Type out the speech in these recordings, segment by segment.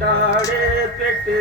टाळे पेटे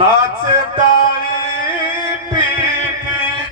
नाच टाळी पीठी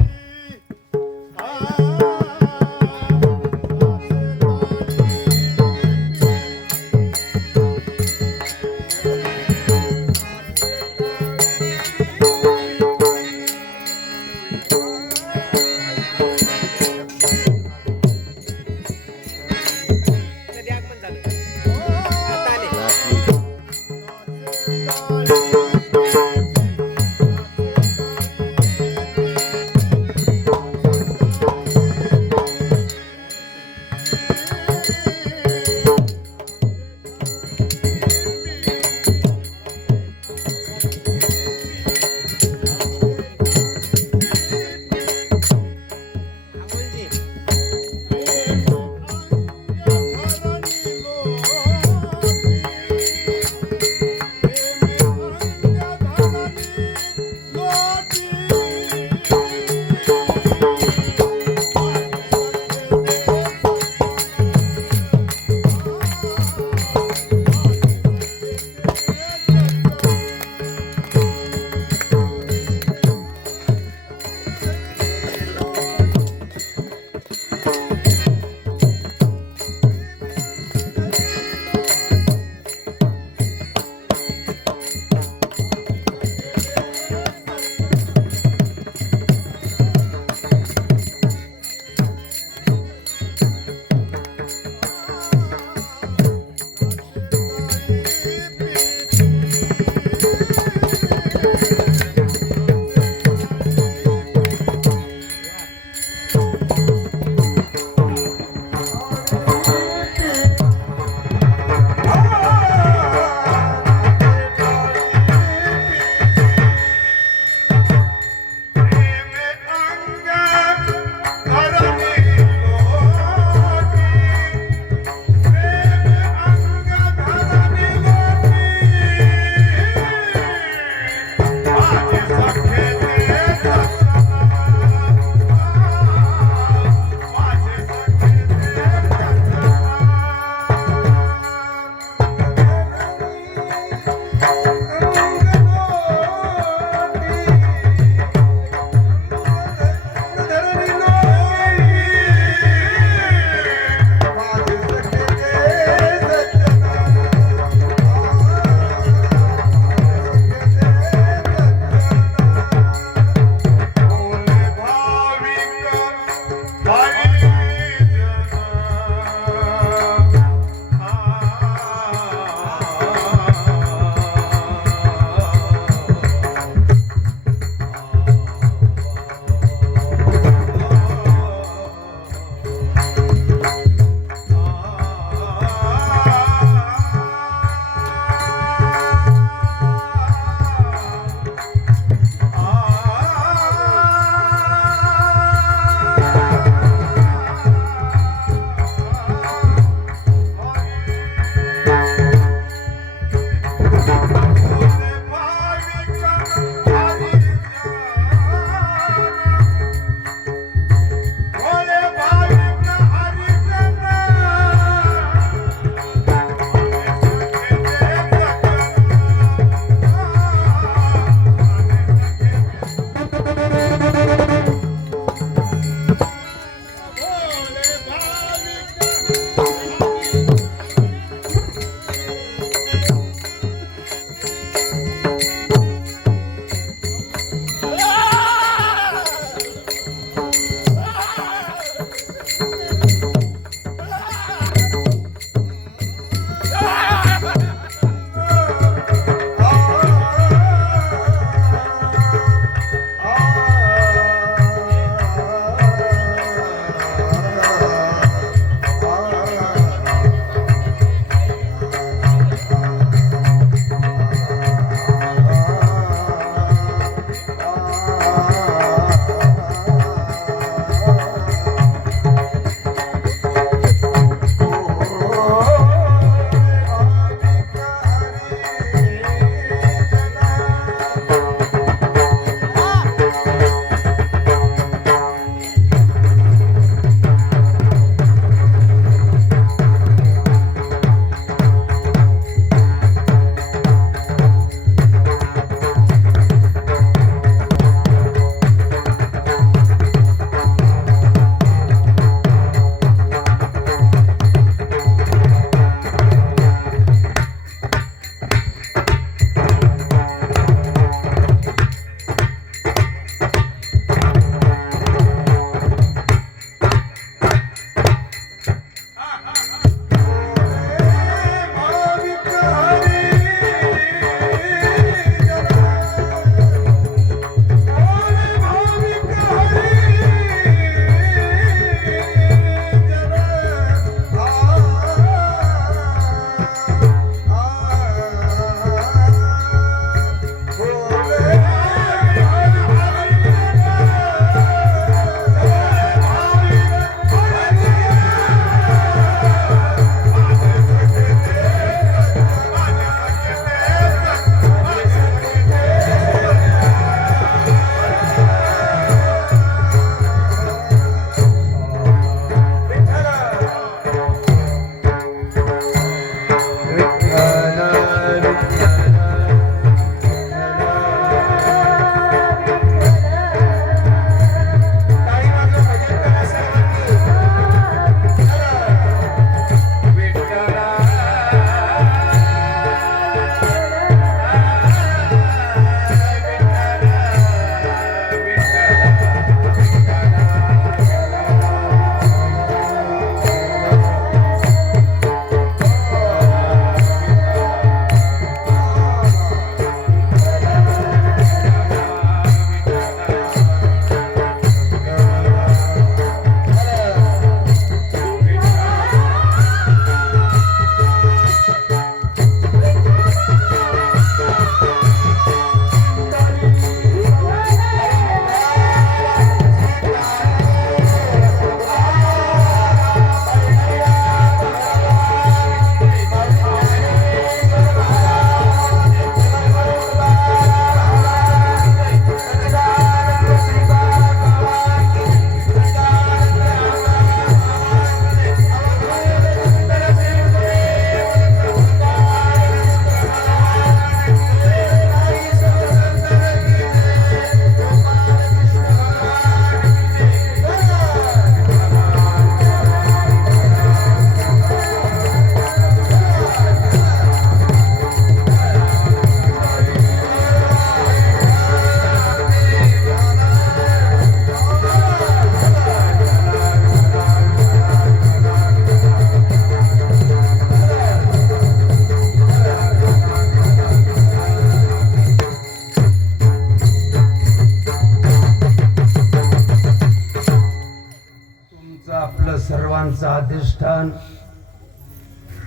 सर्वांचा अधिष्ठान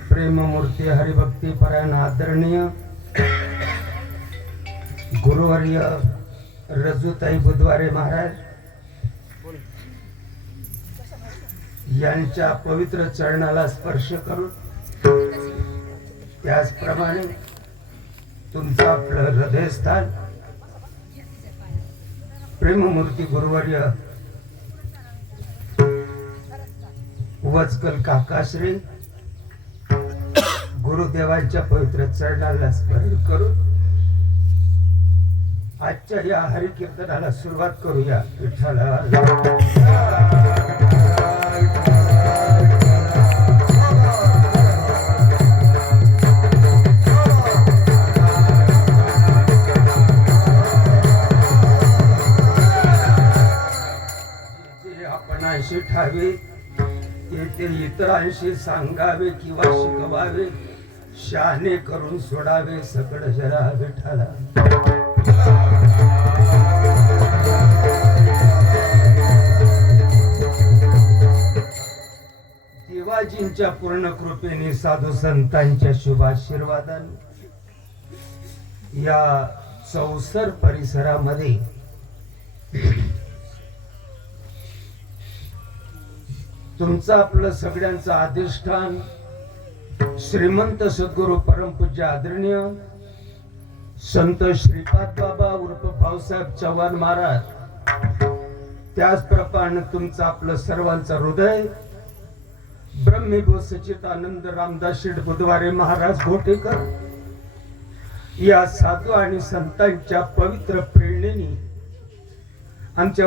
प्रेममूर्ती हरिभक्ती परायण आदरणीय गुरुवर्य रजूताई बुधवारे महाराज यांच्या पवित्र चरणाला स्पर्श करून त्याचप्रमाणे तुमचं आपलं हृदयस्थान प्रेममूर्ती गुरुवर्य वचकल काकाश्री गुरुदेवांच्या पवित्र चरणाला स्मरण करून आजच्या या हरिकीर्तनाला सुरुवात करूया. विठ्ठला आपणाशी ठावे येथे इतरांशी सांगावे किंवा शिकवावे शहाणे करून सोडावे सकळ जरा विठ्ठला. देवाजींच्या पूर्ण कृपेने साधू संतांच्या शुभाशीर्वादाने या चौसर परिसरामध्ये तुमचं आपलं सगळ्यांचं अधिष्ठान श्रीमंत सद्गुरु परमपूज्य आदरणीय संत श्रीपाद बाबा उर्फ भाऊसाहेब चव्हाण महाराज त्याचप्रमाणे तुमचं आपलं सर्वांचं हृदय ब्रह्मीभूत सच्चिदानंद रामदास शेठ बुधवारे महाराज घोटेकर या साधू आणि संतांच्या पवित्र प्रेरणेने आमच्या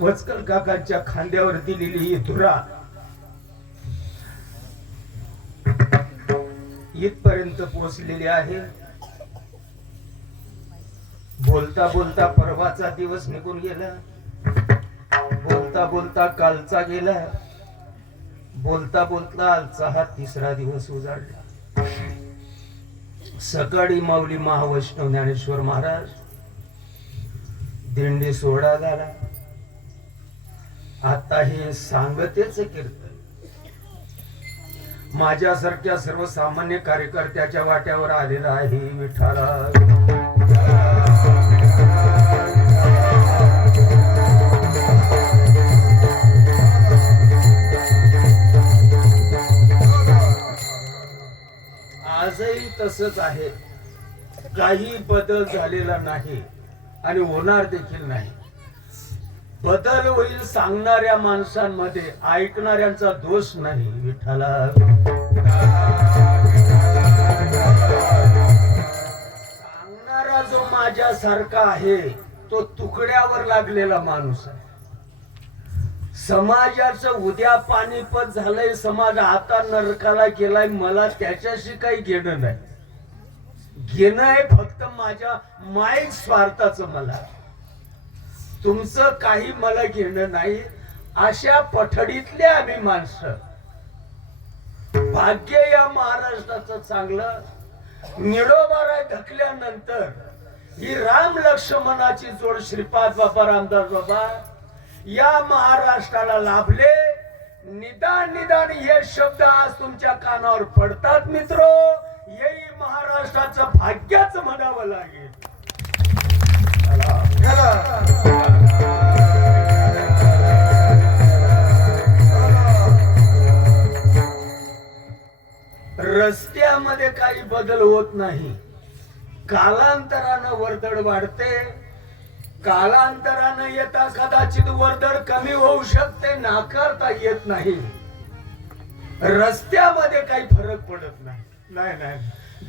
वचकल काकांच्या खांद्यावर दिलेली ही धुरा इथपर्यंत पोहोचलेली आहे. बोलता बोलता परवाचा दिवस निघून गेला, बोलता बोलता कालचा गेला, बोलता बोलता आजचा हा तिसरा दिवस उजाडला. सकाळी माऊली महावैष्णव ज्ञानेश्वर महाराज दिंडी सोहळा झाला. आता हे सांगतेच कीर्तन माझ्यासारख्या सर्वसामान्य कार्यकर्त्याच्या वाट्यावर आलेला आहे. विठ्ठला आजही तसंच आहे. काही बदल झालेला नाही आणि होणार देखील नाही. बदल होईल सांगणाऱ्या माणसांमध्ये, ऐकणाऱ्यांचा दोष नाही. विठ्ठला सांगणारा जो माझ्यासारखा आहे तो तुकड्यावर लागलेला माणूस आहे. समाजाचं उद्या पाणीपत झालंय, समाज आता नरकाला गेलाय, मला त्याच्याशी काही घेणं नाही. घेणं आहे फक्त माझ्या माईक स्वार्थाचं. मला तुमचं काही मला घेणं नाही. अशा पठडीतले आम्ही माणसं. भाग्य या महाराष्ट्राचं चांगलं. निडोबारा धकल्यानंतर ही राम लक्ष्मणाची जोड श्रीपाद बाबा रामदास बाबा या महाराष्ट्राला लाभले. निदान हे शब्द आज तुमच्या कानावर पडतात मित्रो. येई महाराष्ट्राचं भाग्याच म्हणावं लागेल. रस्त्यामध्ये काही बदल होत नाही. कालांतरानं वर्दळ वाढते. कालांतरानं येता कदाचित वर्दळ कमी होऊ शकते, नाकारता येत नाही. रस्त्यामध्ये काही फरक पडत नाही. नाही नाही,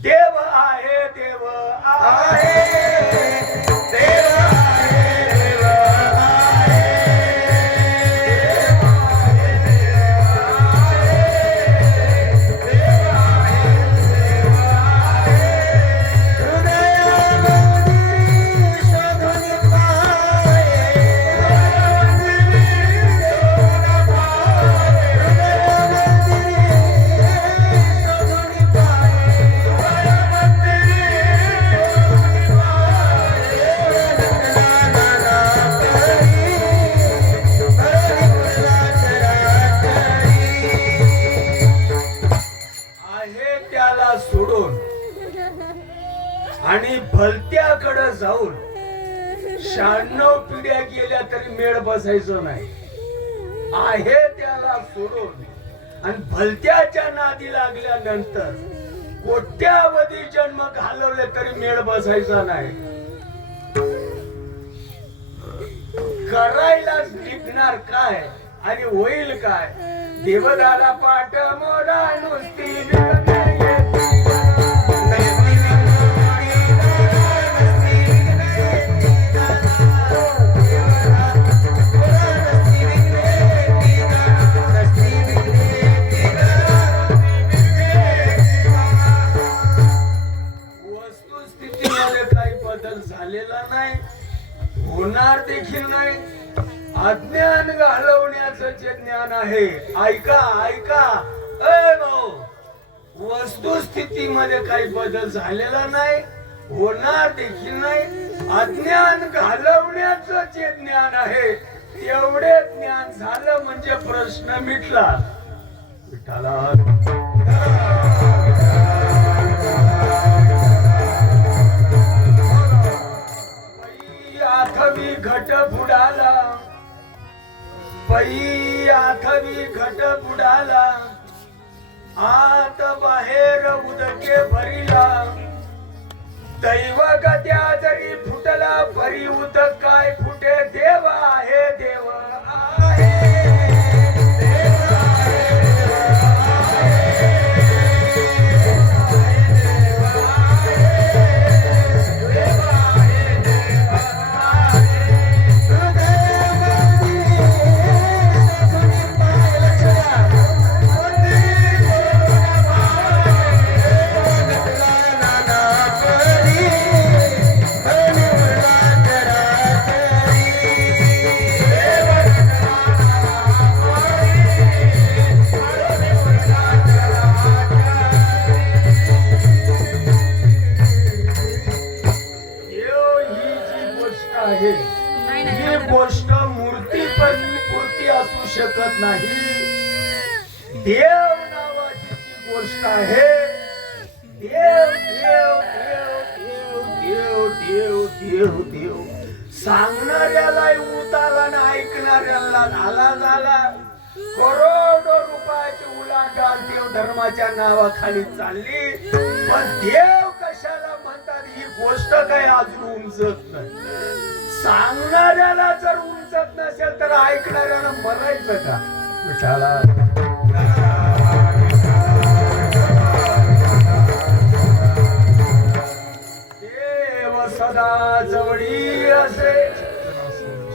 देव आहे, देव आहे, देव आहे, देव आहे. 96 पिढ्या गेल्या तरी मेळ बसायचं नाही. आहे त्याला सोडून आणि भलत्याच्या नादी लागल्यानंतर कोट्यावधी जन्म घालवले तरी मेळ बसायचा नाही. करायलाच निघणार काय आणि होईल काय. देवदारा पाठ मोडा नुसती वस्तुस्थितीमध्ये काही बदल झालेला नाही, होणार देखील नाही. अज्ञान घालवण्याचं जे ज्ञान आहे, ऐका ऐका ए भाऊ, वस्तुस्थितीमध्ये काही बदल झालेला नाही, होणार देखील नाही. अज्ञान घालवण्याचं जे ज्ञान आहे तेवढे ज्ञान झालं म्हणजे प्रश्न मिटला. विठ्ठला आठवी घट बुडाला, पै आठवी घट बुडाला, आत बाहेर उदके भरिला. दैव गद्या जरी फुटला भरी उदक काय फुटे. देव आहे देव आहे. ही गोष्ट मूर्ती असू शकत नाही. देव नावाची जी गोष्ट आहे, देव देव देव देव देव देव देव सांगणाऱ्याला उतारा ना ऐकणाऱ्याला झाला झाला. करोडो रुपयाची उलाढाल देव धर्माच्या नावाखाली चालली, पण देव कशाला म्हणतात ही गोष्ट काही अजून उमजत नाही. सांगणाऱ्याला जर उमजत नसेल तर ऐकणाऱ्याला मरायचं का. विठाला देव सदा जवळी असे,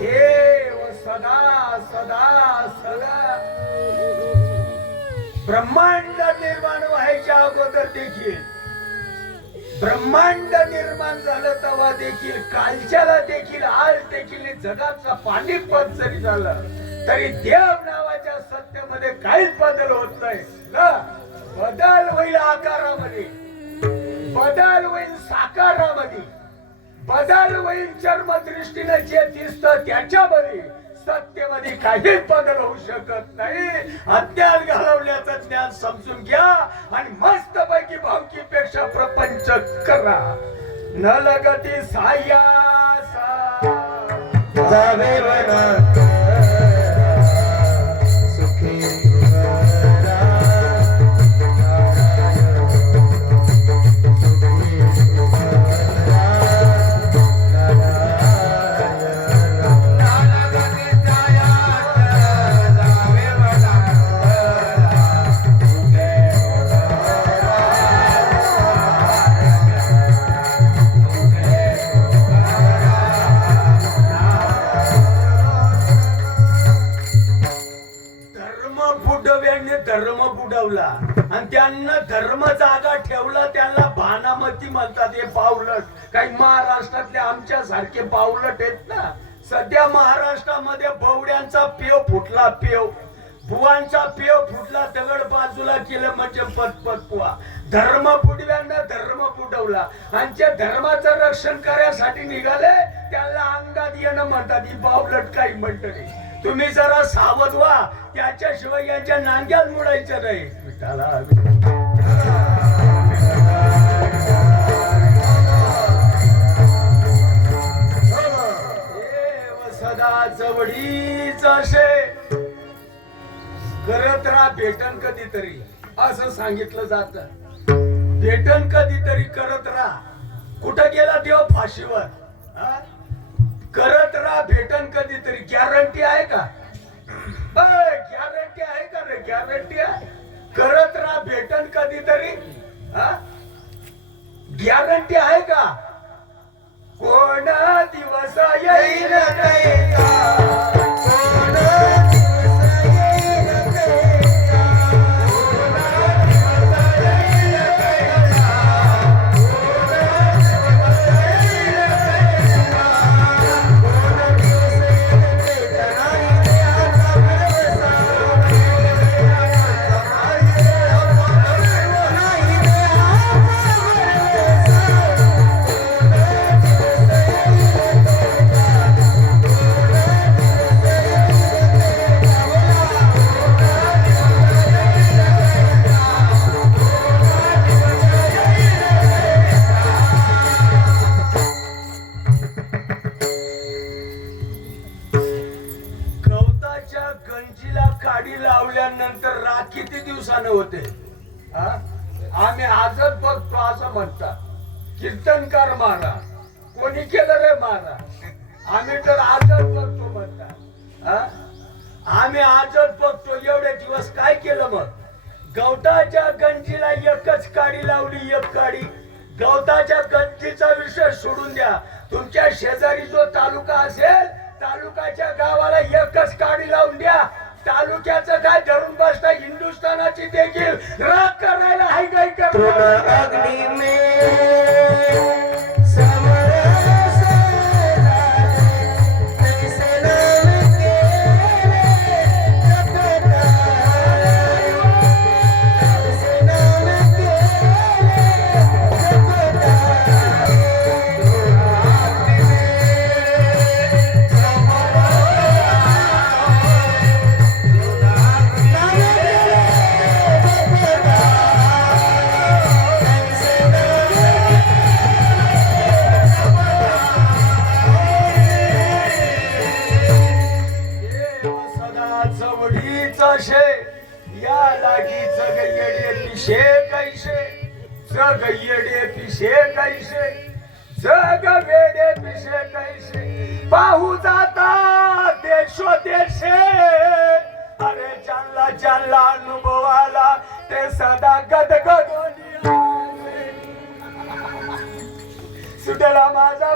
देव सदा सदा सदा. ब्रह्मांड निर्माण व्हायच्या अगोदर देखील, ब्रह्मांड निर्माण झालं तेव्हा देखील, कालच्याला देखील, आज देखील जगाचा पाणीपत जरी झालं तरी देव नावाच्या सत्यामध्ये काहीच बदल होत नाही ना. बदल होईल आकारामध्ये, बदल होईल साकारामध्ये, बदल होईल चर्मदृष्टीने जे दिसतं त्याच्यामध्ये. सत्तेमध्ये काहीच बदल होऊ शकत नाही. अज्ञान घालवण्याचं ज्ञान समजून घ्या आणि मस्त पैकी भावकीपेक्षा प्रपंच करा. न लगती सायासा जावे वनात सुखी धर्म बुडवला आणि त्यांना धर्म जागा ठेवला, त्यांना भानामती म्हणतात. हे पावलट काही महाराष्ट्रातले आमच्या सारखे पावलट आहेत ना. सध्या महाराष्ट्रामध्ये बवड्यांचा पेव फुटला, पेव बुवांचा पेव फुटला, दगड बाजूला केलं म्हणजे पतपत पुवा. धर्म बुडव्यांना धर्म बुडवला आणि त्या धर्माचं रक्षण करण्यासाठी निघाले त्याला अंगात येणं म्हणतात. ही बावलट काही मंडळी, तुम्ही जरा सावध व्हा, त्याच्याशिवाय यांच्या नांग्यात मुडायचं नाही. जवळीच असे करत राहा भेटन कधीतरी असं सांगितलं जात. भेटन कधीतरी करत राहा. कुठं गेला देव फाशीवर. हा? करत राहा भेटन कधीतरी. गॅरंटी आहे का? गॅरंटी आहे का रे? गॅरंटी आहे. करत राहा भेटन कधीतरी. गॅरंटी आहे का? कोण दिवस येईल गंजीला काडी लावल्यानंतर राख किती दिवसानं होते? आम्ही आजच बघतो असं म्हणतात. कीर्तनकार महाराज कोणी केलं रे महाराज? आम्ही तर आजच बघतो म्हणतात. आम्ही आजच बघतो. एवढे दिवस काय केलं मग? गवताच्या गंजीला एकच काडी लावली. एक काडी. गवताच्या गंजीचा विषय सोडून द्या. तुमच्या शेजारी जो तालुका असेल तालुक्याच्या गावाला एकच काडी लावून द्या. तालुक्याचं काय धरून बसता? हिंदुस्थानाची देखील राख करायला हाय काय अग्नि में या लागी जग येडे पिशे कैसे. जग येडे पिशे कैसे. जग वेडे पिशे कैसे. पाहू जाता देशो देशे. अरे ज्यांना ज्यांना अनुभव आला ते सदा गदगद सुटला माझा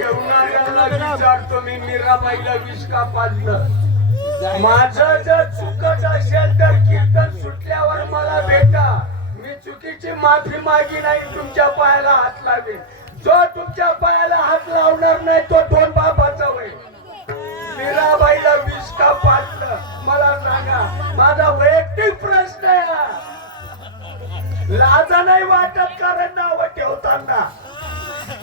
ठेवणाऱ्याला विचारतो मी, मीराबाईला विष का पाजलं? माझं जर चुकत असेल तर कीर्तन सुटल्यावर मला भेटा, मी चुकीची माफी मागी नाही, तुमच्या पायाला हात लावेल. जो तुमच्या पायाला हात लावणार नाही तो दोन बापाचा होईल. मीराबाईला विष का पाजलं मला सांगा, माझा वैयक्तिक प्रश्न आहे हा. लाजा नाही वाटत कारण नाव ठेवताना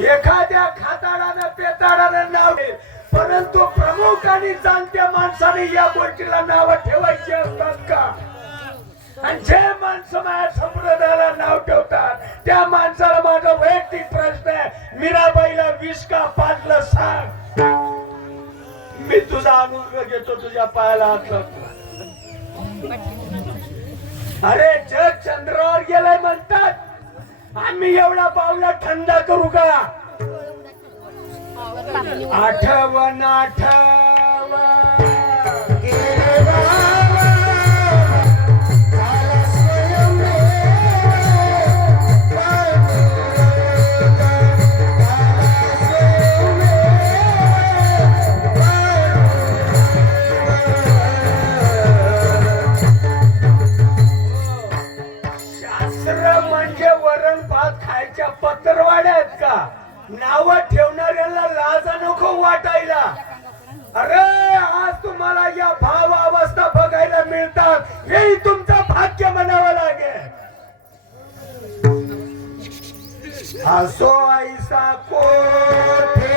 एखाद्या खाताडानं पेताडानं नाव ठेव, परंतु प्रमुख आणि जाणत्या माणसाने या गोष्टीला नाव ठेवायची असतात का? आणि जे माणसं माझ्या संप्रदायाला नाव ठेवतात त्या माणसाला माझा वैयक्तिक प्रश्न आहे, मीराबाईला विष का पाजलं सांग. मी तुझा अनुग्रह घेतो, तुझ्या पायाला हात लावतो. अरे जग चंद्रावर गेलाय म्हणतात, आम्ही एवढा पावला थंड करू का? आठवण गेले बाबा, झाला स्वयंमेव, शास्त्र म्हणजे वरण भात खायच्या पत्रवाड्यात का? नाव ठेवणाऱ्याला लाज नको वाटायला. अरे आज तुम्हाला या भाव अवस्था बघायला मिळतात, हेही तुमचं भाग्य म्हणावं लागेल. असो ऐसा कोठे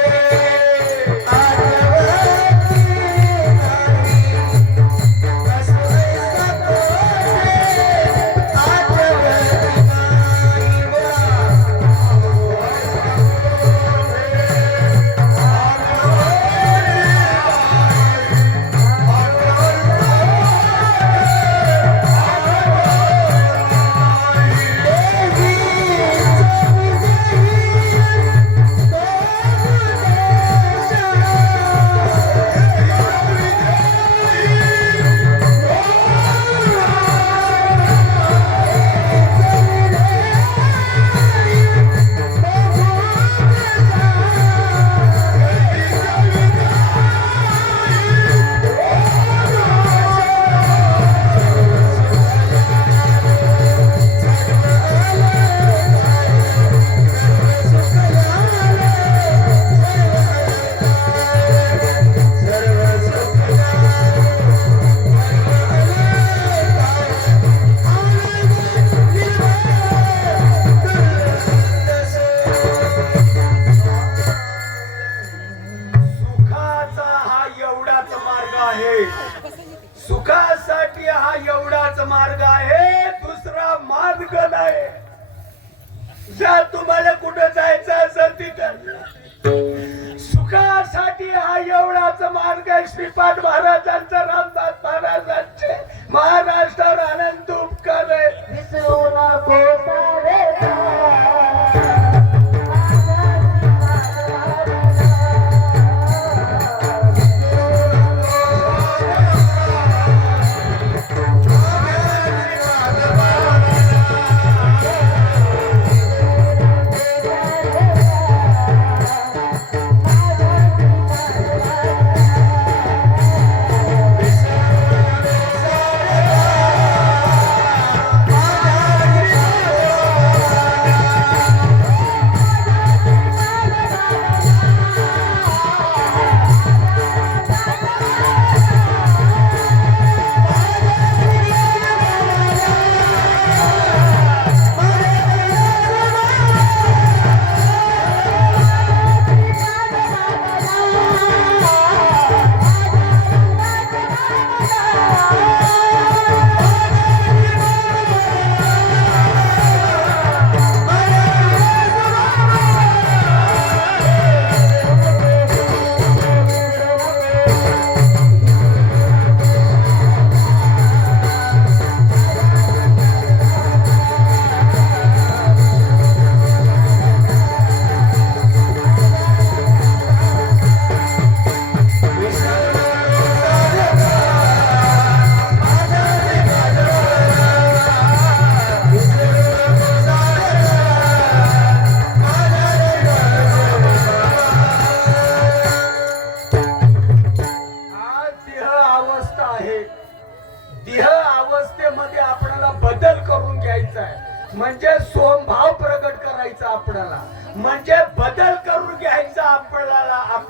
सुखासाठी हा एवढाच मार्ग आहे, दुसरा मार्ग नाही. जर तुम्हाला कुठं जायचं असेल तिथं सुखासाठी हा एवढाच मार्ग आहे. श्रीपाद महाराजांचा, रामदास महाराजांचे महाराष्ट्रावर आनंद उपकार आहे. विसरू नको सारे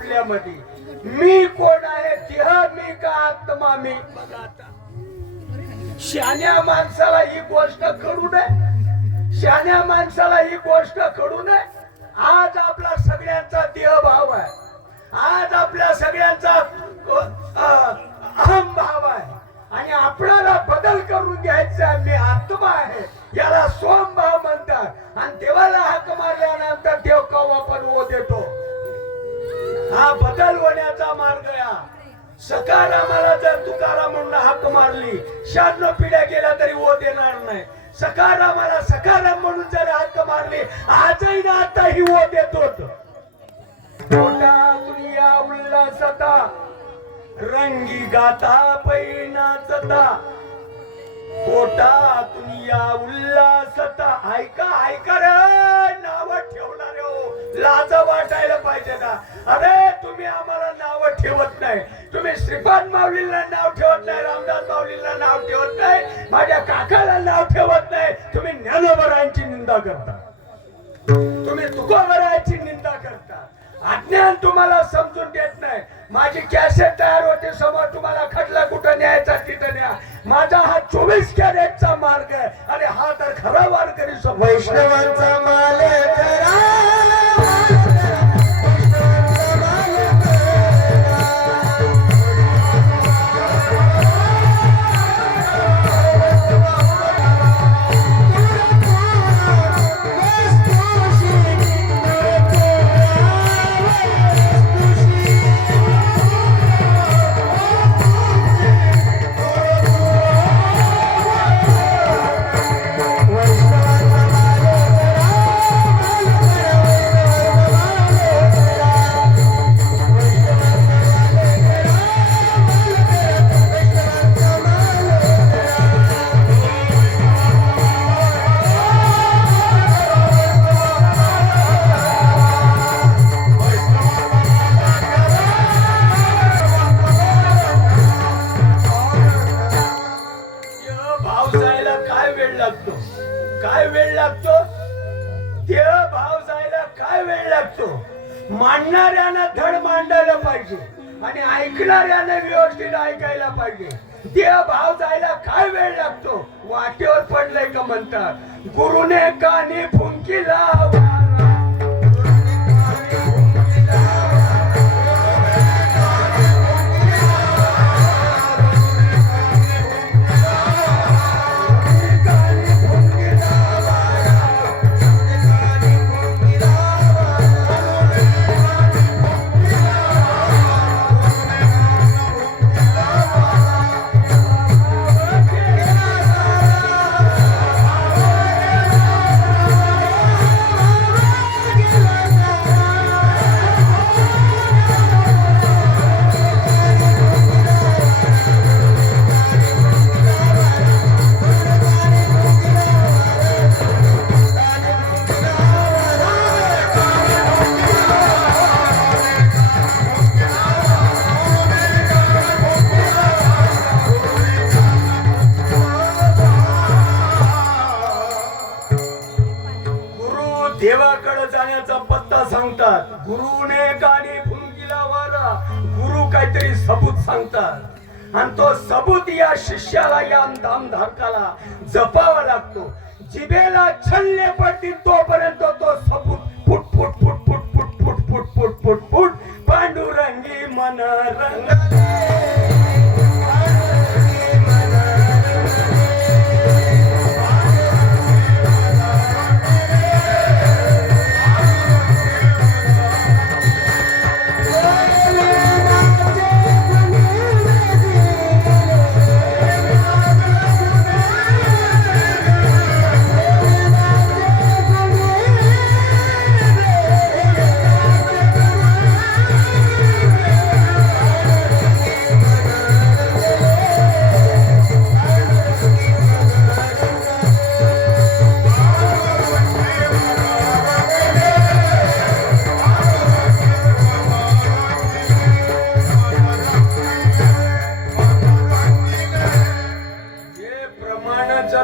आपल्यामध्ये मी कोण आहे, देह मी का आत्मा मी? बघा आता शहाण्या माणसाला ही गोष्ट कळू नये, शहाण्या माणसाला ही गोष्ट कळू नये. आज आपला सगळ्यांचा देहभाव आहे, आज आपल्या सगळ्यांचा अहम भाव आहे आणि आपल्याला बदल करून घ्यायचा. मी आत्मा आहे याला सोमभाव म्हणतात आणि देवाला हाक मारल्यानंतर देव कवा पण ओ देतो. हा बदल होण्याचा मार्ग या सकारामाला जर तुकाराम म्हणून हाक मारली 96 पिढ्या गेल्या तरी ओ देणार नाही. सकारामाला सकाराम म्हणून जर हाक मारली आजही ना आताही ओ देतो. पोटातून या उल्हासता रंगी गाता पै नाचता, पोटातून या उल्हासता. ऐका ऐका रे, नाव ठेवणारे हो, लाज वाटायला पाहिजे ना. अरे तुम्ही आम्हाला नाव ठेवत नाही, तुम्ही श्रीपाद माऊलीला नाव ठेवत नाही, रामदास माऊलीला नाव ठेवत नाही, माझ्या काकाला नाव ठेवत नाही. तुम्ही ज्ञानोबरायांची निंदा करता, तुम्ही तुकोबरायांची निंदा करता. अज्ञान तुम्हाला समजून देत नाही. माझी कॅसेट तयार होते समोर, तुम्हाला खटला कुठं न्यायचा तिथं न्या. माझा हा 24 कॅरेटचा मार्ग आहे. अरे हा तर खरा वारकरी वैष्णवांचा माल करा, काय वेळ लागतो, देह भाव जायला काय वेळ लागतो. मांडणाऱ्यानं धड मांडायला पाहिजे आणि ऐकणाऱ्याने व्यवस्थित ऐकायला पाहिजे. देह भाव जायला काय वेळ लागतो. वाटेवर पडलंय का म्हणतात, गुरुने कानी फुंकी लावा, देवाकडे जाण्याचा पत्ता सांगतात. गुरुने कानी फुंकीला वारा, गुरु काहीतरी सबूत सांगतात आणि तो सबूत या शिष्याला या धामधारकाला जपावा लागतो. जिभेला छल्ले पडतील तोपर्यंत तो सबूत फुट फुट फुट फुट फुट फुट फुट फुट फुट फुट पांडुरंगी मन रंगले.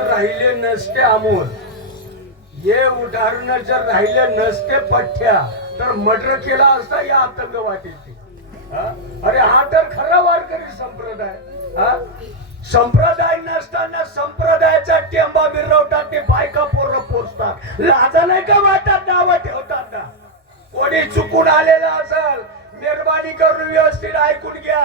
राहिले नसते अमोल, हे उदाहरण जर राहिले नसते पठ्या तर मर्डर केला असता या आतंकवादीची. अरे हा तर खरा वारकरी संप्रदाय. संप्रदाय नसताना संप्रदायाचा टेंबा मिरवतात, ते बायका पोरं पोचतात. लाजा नाही का वाटत नावं ठेवतात ना? कोणी चुकून आलेला असेल मेहरबानी करून व्यवस्थित ऐकून घ्या.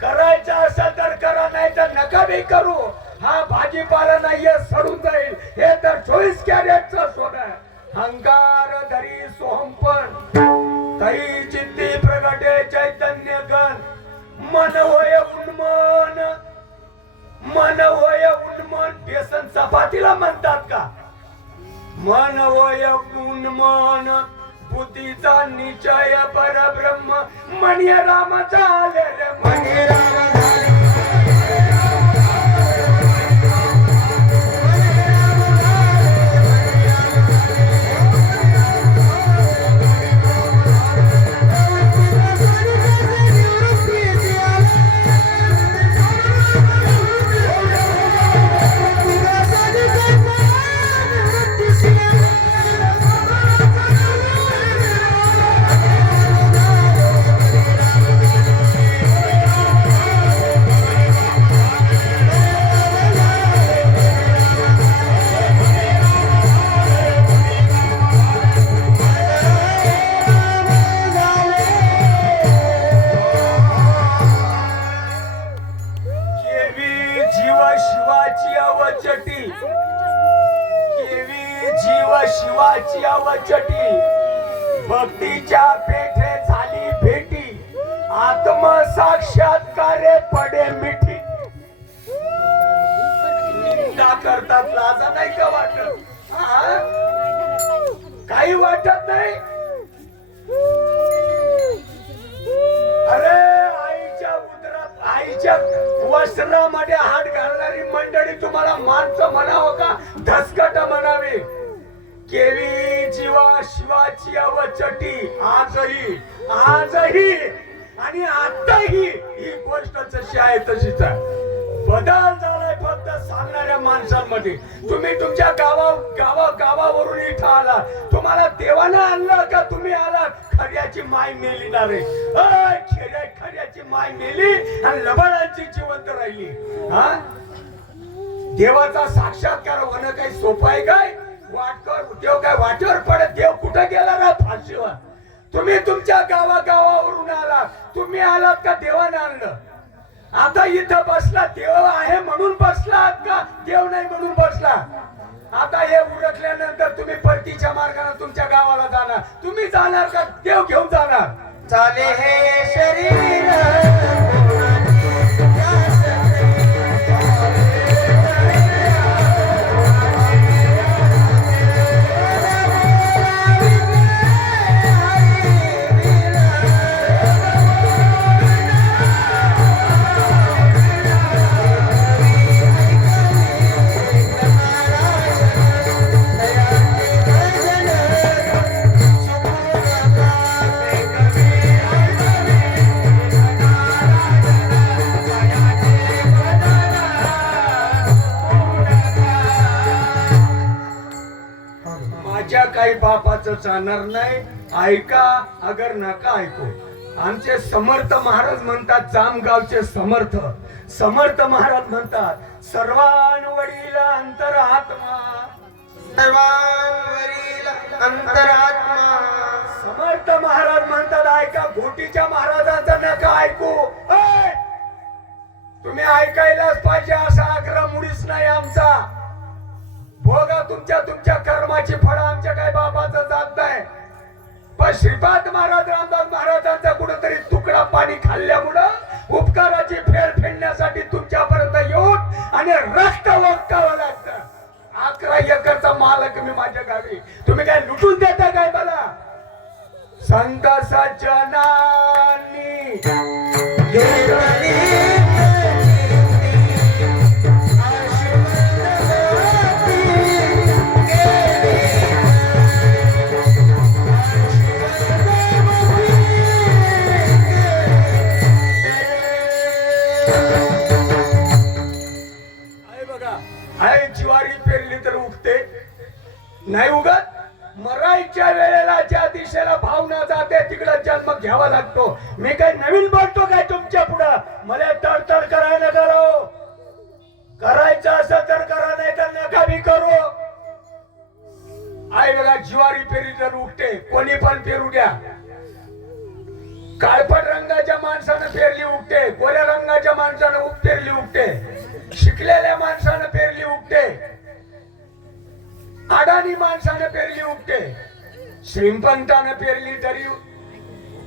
करायचं असेल तर करा, नाही तर नका बी करू. हा भाजीपाला नाहीये, सडून जाईल. हे तर 24 कॅरेटचं सोनं आहे. हंकार धरी सोहमपण तई चित्ती प्रगटे चैतन्य गण. मन होय उन्मन, मन होय उन्मन. बेसन चपातीला म्हणतात का? मन होय उन्मन, बुद्धीचा निश्चय परब्रह्म. म्हणे राम झाले रे, म्हणे राम झाले. शिवाची अवचटी, भक्तीच्या पेठे झाली भेटी. आत्मसाक्षात्कारे पडे मिठी. निंदा करतात, लाजा नाही का वाटत? काही वाटत नाही. अरे आईच्या उदरात, आईच्या वस्त्रामध्ये हात घालणारी मंडळी तुम्हाला माणसं म्हणावं का धसकट म्हणावी? केवी जीवा शिवाची अवचटी. आजही आजही आणि आताही ही गोष्ट जशी आहे तशीच आहे. बदल झालाय फक्त सांगणाऱ्या माणसांमध्ये. तुम्ही तुमच्या गावावरून इथं आला, तुम्हाला देवानं आणलं का तुम्ही आलात? खऱ्याची माय मेली ना रे. खऱ्याची माय मेली आणि लबाडांची जिवंत राहिली. देवाचा साक्षात्कार होणं काही सोपं आहे काय? वाटकर देव काय वाटेवर पडत? देव कुठे गेला ना फाशीवर? तुम्ही तुमच्या गावावरून आला, तुम्ही आलात का देवाने आणलं? आता इथं बसला, देव आहे म्हणून बसलात का देव नाही म्हणून बसला? आता हे उरकल्यानंतर तुम्ही परतीच्या मार्गाने तुमच्या गावाला जाणार. तुम्ही जाणार का देव घेऊन जाणार? चाले हे शरीर काही बापाचं जाणार नाही. ऐका अगर नका ऐकू. आमचे समर्थ महाराज म्हणतात, जामगावचे समर्थ महाराज म्हणतात, सर्वांवरील अंतरात्मा, सर्वांवरील अंतरात्मा. समर्थ महाराज म्हणतात ऐका. घोटीच्या महाराजांचं नका ऐकू. तुम्ही ऐकायलाच पाहिजे असा आग्रह मुळीच नाही आमचा. बघा तुमच्या कर्माची फळं आमच्या काय बाबाचं जात नाही. पण श्रीपाद महाराज रामदास महाराजांचा कुठेतरी तुकडा पाणी खाल्ल्यामुळं उपकाराची फेड फेडण्यासाठी तुमच्यापर्यंत येऊन आणि रक्त ओकावं लागतं. 11 एकरचा मालक मी माझ्या गावी. तुम्ही काय लुटून देता काय मला? संत सज्जनांनी ज्वारी पेरली तर उगते नाही उगत. मरायच्या वेळेला ज्या दिशेला भावना काही नवीन बोलतो काय तुमच्या पुढं? मला तडतड करायला नका लावू. करायचं असं तर करा, नाही तर नका बी करू. आई बघा, ज्वारी पेरी तर उठते, कोणी पण पेरू द्या. काळपट रंगाच्या माणसानं पेरली उठते, गोऱ्या रंगाच्या माणसानं पेरली उठते, शिकलेल्या माणसानं पेरली उठते, अडाणी माणसानं पेरली उठते, श्रीमंतानं पेरली तरी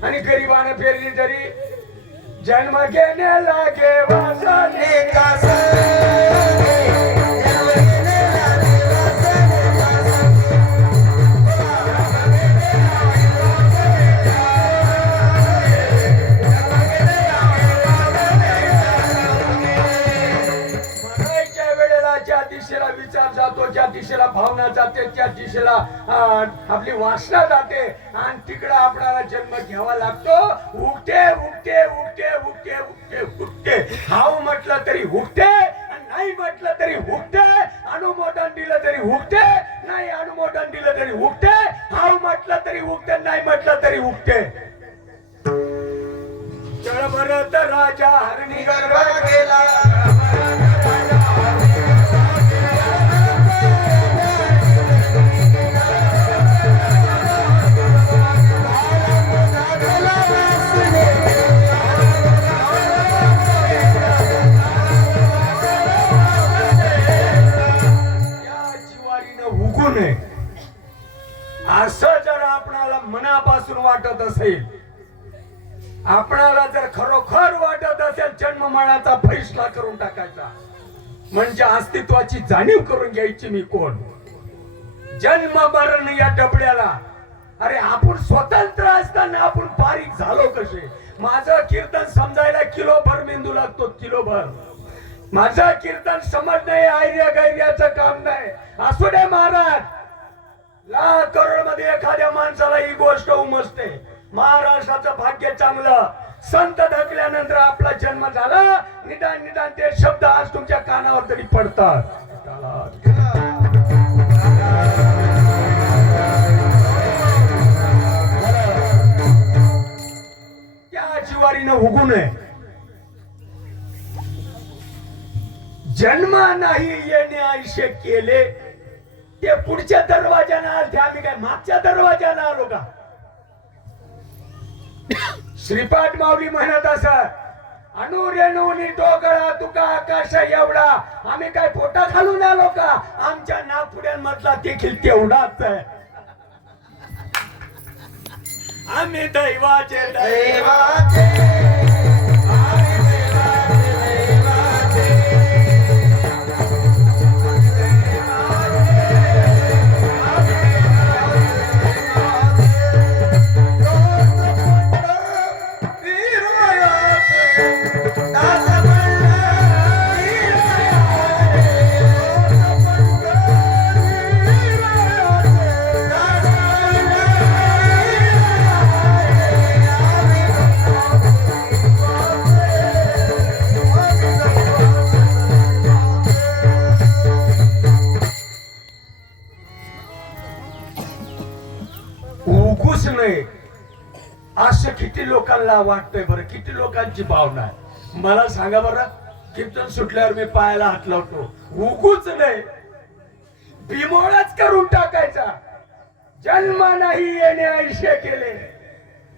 आणि गरिबानं पेरली तरी जन्म घेणे लागे वासने दिशेला विचार जातो, ज्या दिशेला भावना जाते, त्या दिशेला आपली वासना जाते आणि तिकडे आपल्याला जन्म घ्यावा लागतो. उठते उठते उठते उठते उठते उठते, हाव म्हटलं तरी उठते, नाही म्हटलं तरी उठते, अनुमोदन दिलं तरी उठते, नाही अनुमोदन दिलं तरी उठते, हाव म्हटलं तरी उठते, नाही म्हटलं तरी उठते. भरत राजा हरणी गर्भ केला असं जर आपणाला मनापासून वाटत असेल, आपणाला जर खरोखर वाटत असेल, जन्म मरणाचा फैसला करून टाकायचा, म्हणजे अस्तित्वाची जाणीव करून घ्यायची मी कोण. जन्म मरण या डबड्याला, अरे आपण स्वतंत्र असताना आपण बारीक झालो कसे. माझं कीर्तन समजायला किलोभर मेंदू लागतो, किलोभर. माझं कीर्तन समज नाही, आयर्या गैर्याचं काम नाही. असू दे महाराज, लाख करोड मध्ये एखाद्या माणसाला ही गोष्ट उमजते. महाराष्ट्राचं भाग्य चांगलं, संत धकल्यानंतर आपला जन्म झाला, निदान निदान ते शब्द आज तुमच्या कानावर तरी पडतात. त्या जिवारीनं उगू नये. जन्म नाही येणे आयुष्य केले, ते पुढच्या दरवाजाने आले, आम्ही काय मागच्या दरवाजाने आलो का? श्रीपाद माऊली म्हणत असत, अनुरेणुनी डोगळा तुका आकाश एवढा. आम्ही काय पोटा खालून आलो का? आमच्या नागपुड्यांमधला देखील तेवढाच आहे. आम्ही दैवाचे दैवाचे उगूच नाही असं किती लोकांना वाटतंय बरं, किती लोकांची भावना आहे मला सांगा बरं. कीर्तन सुटल्यावर मी पायाला हात लावतो, उगूच नाही, बिमोळच करून टाकायचा. जन्म नाही येणे आयुष्य केले.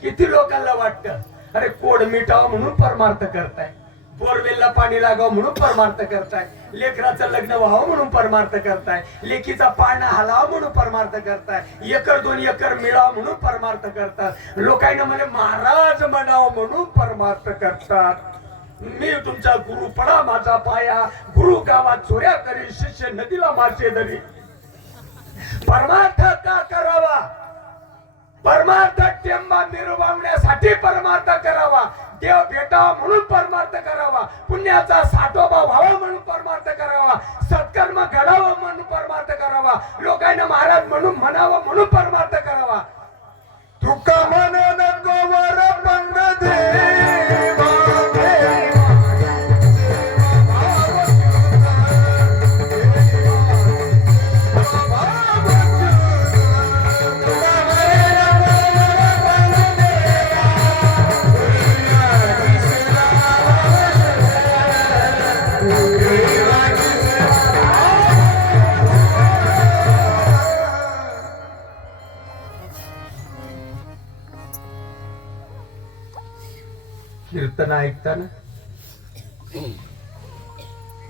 किती लोकांना वाटतं, अरे कोड मिटावं म्हणून परमार्थ करताय, बोरवेलला पाणी लागावं म्हणून परमार्थ करताय, लेकराचं लग्न व्हावं म्हणून परमार्थ करताय, लेकीचा पाळणा हलावा म्हणून परमार्थ करताय, एकर 2 एकर मिळावं म्हणून परमार्थ करतात. लोकांना म्हणे महाराज म्हणावं म्हणून परमार्थ करतात. मी तुमचा गुरु पडा माझा पाया, गुरु गावात चोऱ्या करी, शिष्य नदीला मासे धरी. परमार्थ का करावा? परमार्थ टेंबा मिरवण्यासाठी परमार्थ करावा. देव भेटावा म्हणून परमार्थ करावा. पुण्याचा साठोबा व्हावा म्हणून परमार्थ करावा. सत्कर्म घडावा म्हणून परमार्थ करावा. लोकांना महाराज म्हणून म्हणावं म्हणून परमार्थ करावा. तुका मन नको वर पंग देवा कीर्तन ऐकताना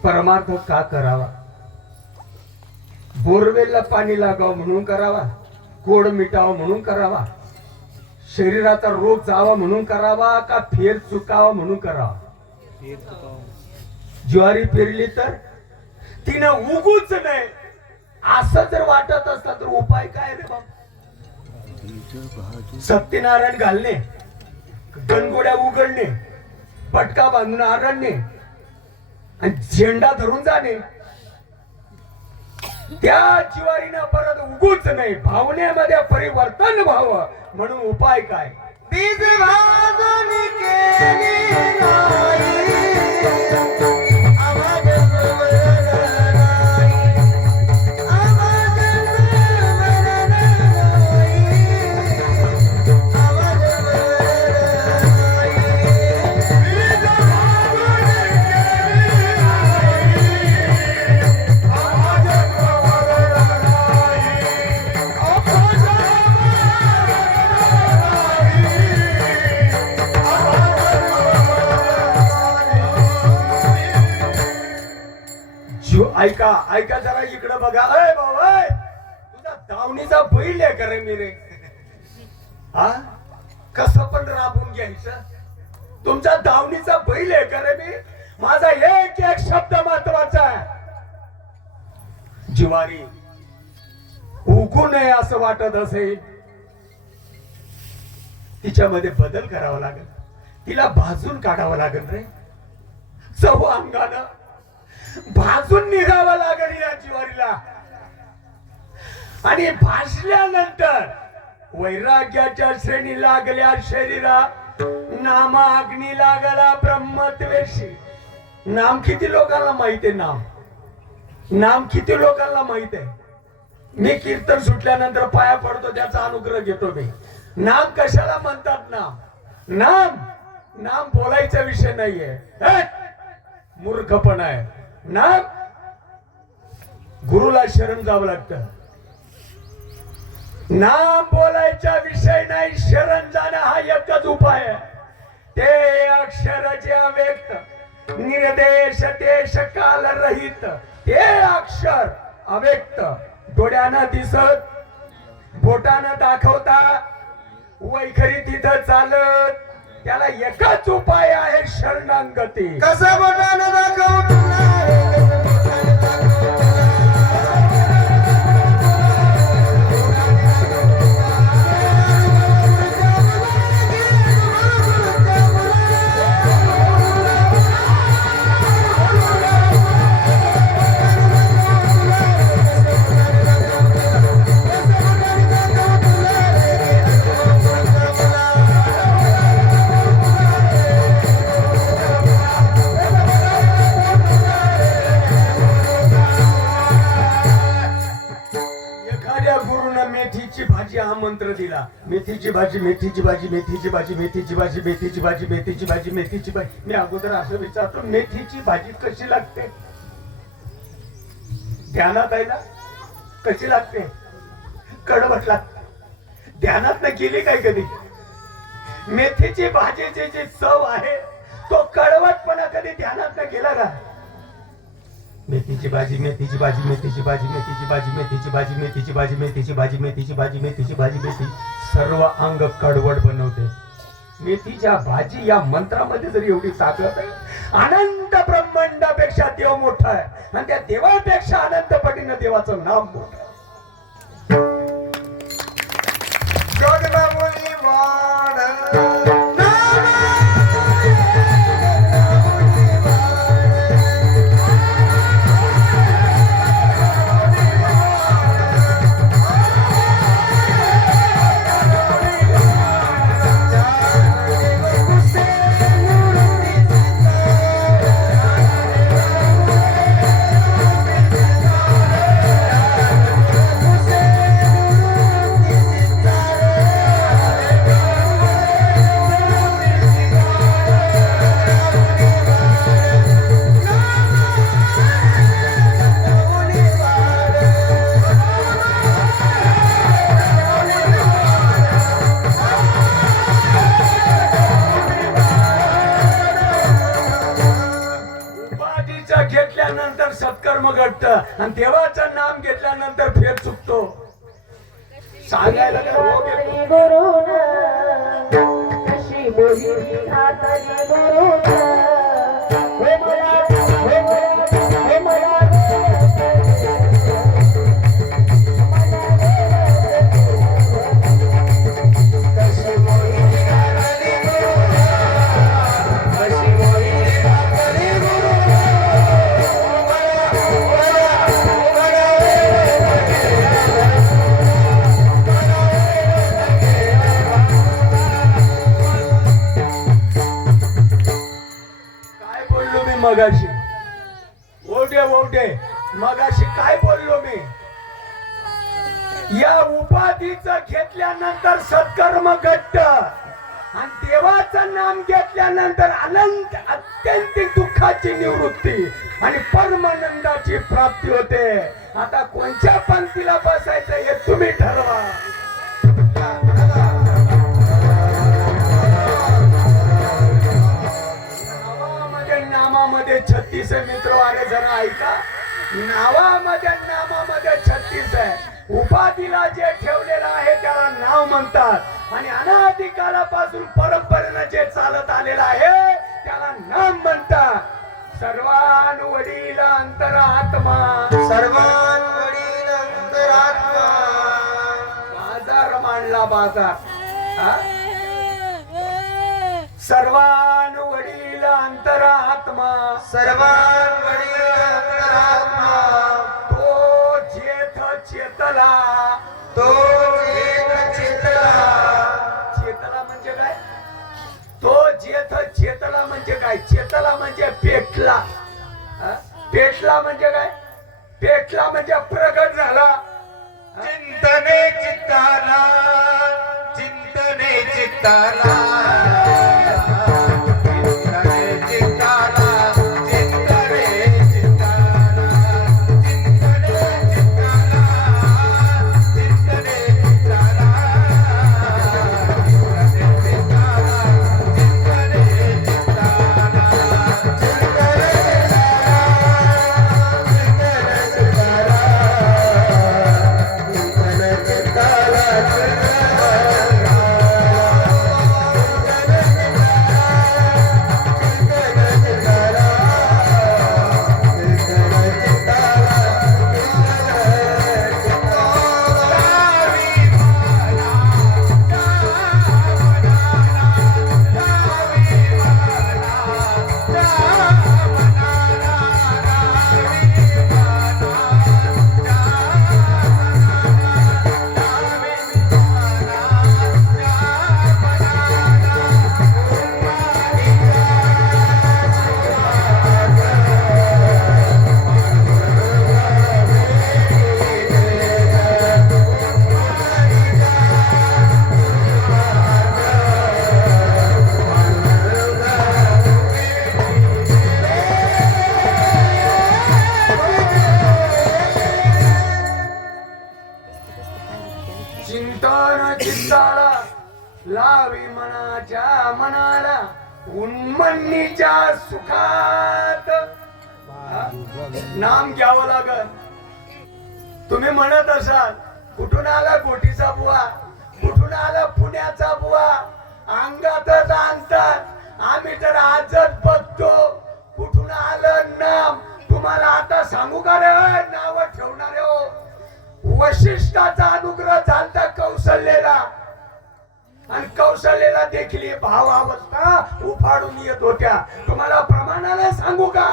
परमार्थ का करावा? बोरवेलला पाणी लागावं म्हणून करावा, कोड मिटावं म्हणून करावा, शरीराचा रोग जावा म्हणून करावा, का फेर चुकावा म्हणून करावा? ज्वारी पेरली तर तिनं उगूच नाही असं जर वाटत असता तर उपाय काय रे बाबा? सत्यनारायण घालणे, गणगोड्या उघडणे, पटका बांधून आरडणे आणि झेंडा धरून जाणे. त्या ज्वारीनं परत उगूच नाही, भावनेमध्ये परिवर्तन व्हावं म्हणून उपाय काय? बीज भाजून केली नाही, आवाज मरला नाही, आवाज मरला नाही, आवाज मरला नाही. बीज भाजून केली नाही, आवाज मरला नाही, आवाज ऐका ऐका जरा इकडं बघा. अय बाबा, तुझा दावणीचा बैल आहे का रे मी रे? हा, कसं पण राबून घ्यायचं? तुमचा दावणीचा बैल आहे का रे मी? माझा एक एक शब्द महत्वाचा आहे. जिवारी उगू नये असं वाटत असेल, तिच्यामध्ये बदल करावा लागेल, तिला भाजून काढावं लागेल रे. चव अंगानं भाजून निघावं लागेल या ज्वारीला. आणि भाजल्यानंतर वैराग्याच्या श्रेणी लागल्या शरीरा, नाम अग्नी लागला ब्रह्मत्वेशी. नाम किती लोकांना माहित आहे? नाम किती लोकांना माहित आहे? मी कीर्तन सुटल्यानंतर पाया पडतो, त्याचा अनुग्रह घेतो मी. नाम कशाला म्हणतात? नाम बोलायचा विषय नाहीये, मूर्खपणा आहे. नाम गुरुला शरण जावं लागतं. नाम बोलायचा विषय नाही, शरण जाणं हा एकच उपाय आहे. ते अक्षर जे अव्यक्त, निर्देश देश काल रहित, ते अक्षर अव्यक्त, डोळ्यानं दिसत, बोटानं दाखवता, वैखरी तिथं चालत, त्याला एकच उपाय आहे, शरणागती. कसं बोटानं दाखवू तुला रे, कसं बोटानं दाखवू तुला. मंत्र दिला, मेथीची भाजी, मेथीची भाजी, मेथीची भाजी, मेथीची भाजी, मेथीची भाजी, मेथीची भाजी, मेथीची भाजी. मी अगोदर असं विचारतो, मेथीची भाजी कशी लागते? ध्यानात आहे ना? कशी लागते? कडवट लागते. ध्यानात न गेली काय कधी? मेथीची भाजीची जी चव आहे, तो कडवटपणा कधी ध्यानात न गेला का? मेथीची भाजी, मेथीची भाजी, मेथीची भाजी, मेथीची भाजी, मेथीची भाजी, मेथीची भाजी, मेथीची भाजी, मेथीची भाजी, मेथीची भाजी, मेथी सर्व अंग कडवट बनवते. मेथीच्या भाजी या मंत्रामध्ये जरी एवढी ताकद आहे, अनंत ब्रह्मांडापेक्षा देव मोठा आहे आणि त्या देवापेक्षा अनंत पटीनं देवाचं नाव मोठं. जगदमुनी वाढ घेतल्यानंतर सत्कर्म घडत आणि देवाचं नाम घेतल्यानंतर फेर चुकतो. सांगायला काय रोग येतो? गुरुन कशी बोलली हातरी गुरुन हे मला हे मला हे मला कशी मोहिनी गाणारी गुरुला, कशी मोहिनी गाणारी गुरुला. काय बोललो मी मगाशी? ओढे मगाशी काय बोललो मी? या उपाधीचं घेतल्यानंतर सत्कर्म घडत आणि देवाचं नाम घेतल्यानंतर अनंत अत्यंतिक दुःखाची निवृत्ती आणि परमानंदाची प्राप्ती होते. आता कोणत्या पंक्तीला बसायचं हे तुम्ही ठरवा. नामामध्ये 36 आहे मित्र, अरे जरा ऐका. नावामध्ये नामामध्ये 36 आहे. उपाधीला जे ठेवलेलं आहे त्याला नाव म्हणतात आणि अनादी काळापासून परंपरेनं जे चालत आलेलं आहे त्याला नाम म्हणतात. सर्वान वडील अंतरात्मा, सर्वान वडील अंतरात्मा. बाजार मांडला बाजार. हा? सर्वान वडील अंतरात्मा, सर्वान वडील अंतरात्मा. तो जेथ चेतला. तो एक चितला. चेतला म्हणजे काय? तो जेथ चेतला म्हणजे काय? चेतला म्हणजे पेटला. हा? पेटला म्हणजे काय? पेटला म्हणजे प्रगट झाला. चिंतने चित्ताला, चिंतने चित्ताला. चित्ताला लावी मनाच्या मनाला उन्मन्नीच्या सुखात. हा? नाम घ्यावं लागल. तुम्ही म्हणत असाल कुठून आला गोटीचा बुवा, कुठून आला पुण्याचा बुवा, अंगातच आणतात. आम्ही तर आजच बघतो कुठून आलं नाम. तुम्हाला आता सांगू का रे नाव ठेवणारे हो? वशिष्ठाचा अनुग्रह झालता कौशल्येला आणि कौशल्येला देखील भाव अवस्था उफाडून येत होत्या. तुम्हाला प्रमाणाने सांगू का?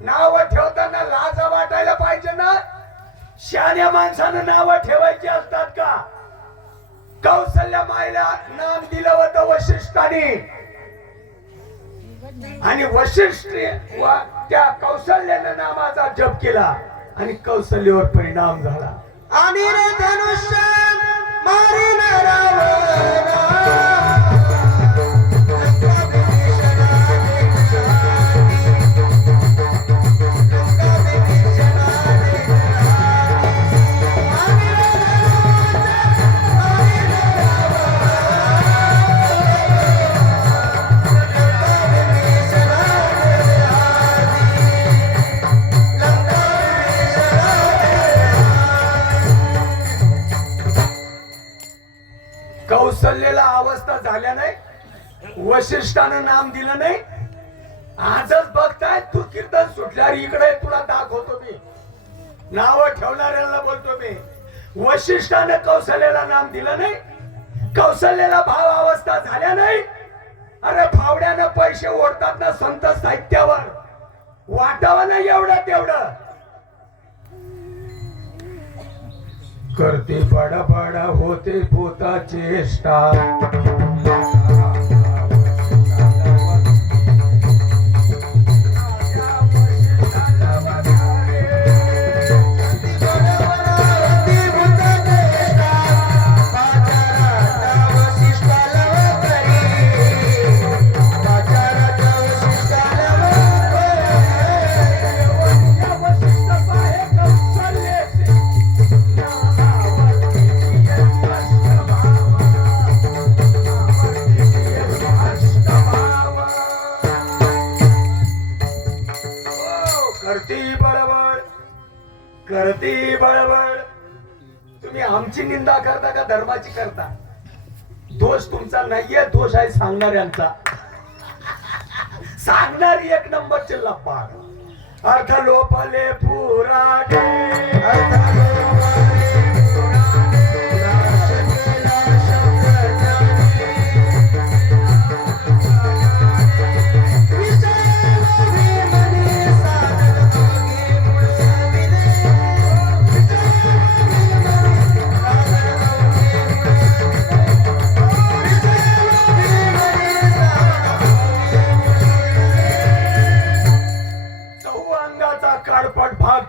नाव ठेवताना लाज वाटायला पाहिजे ना. शहाण्या माणसानं नाव ठेवायची असतात का? कौशल्य मायला नाम दिलं होतं वशिष्ठाने आणि वशिष्ठ त्या कौशल्याने नामाचा जप केला आणि कौशल्यावर परिणाम झाला. आणि रे धनुष्य मारीन रावणा. वशिष्ठानं नाम दिलं नाही. आजच बघताय तू कीर्तन सुटल्यावर इकडे तुला दाखवतो मी. नाव ठेवणाऱ्याला बोलतो मी. वशिष्ठाने कौशल्याला नाम दिलं नाही. कौशल्याला भाव अवस्था झाल्या नाही. अरे भावड्यानं पैसे ओढतात ना संत साहित्यावर, वाटावं नाही एवढं तेवढं. करते बडबड होते भूता चेष्टा. करती बळबळ. तुम्ही आमची निंदा करता का धर्माची करता? दोष तुमचा नाहीये, दोष आहे सांगणाऱ्यांचा. सांगणारी एक नंबरचे लपाड. अर्थ लोपले पुराणे, अर्थ लोपले पुराणे, नाश केला शब्दाने.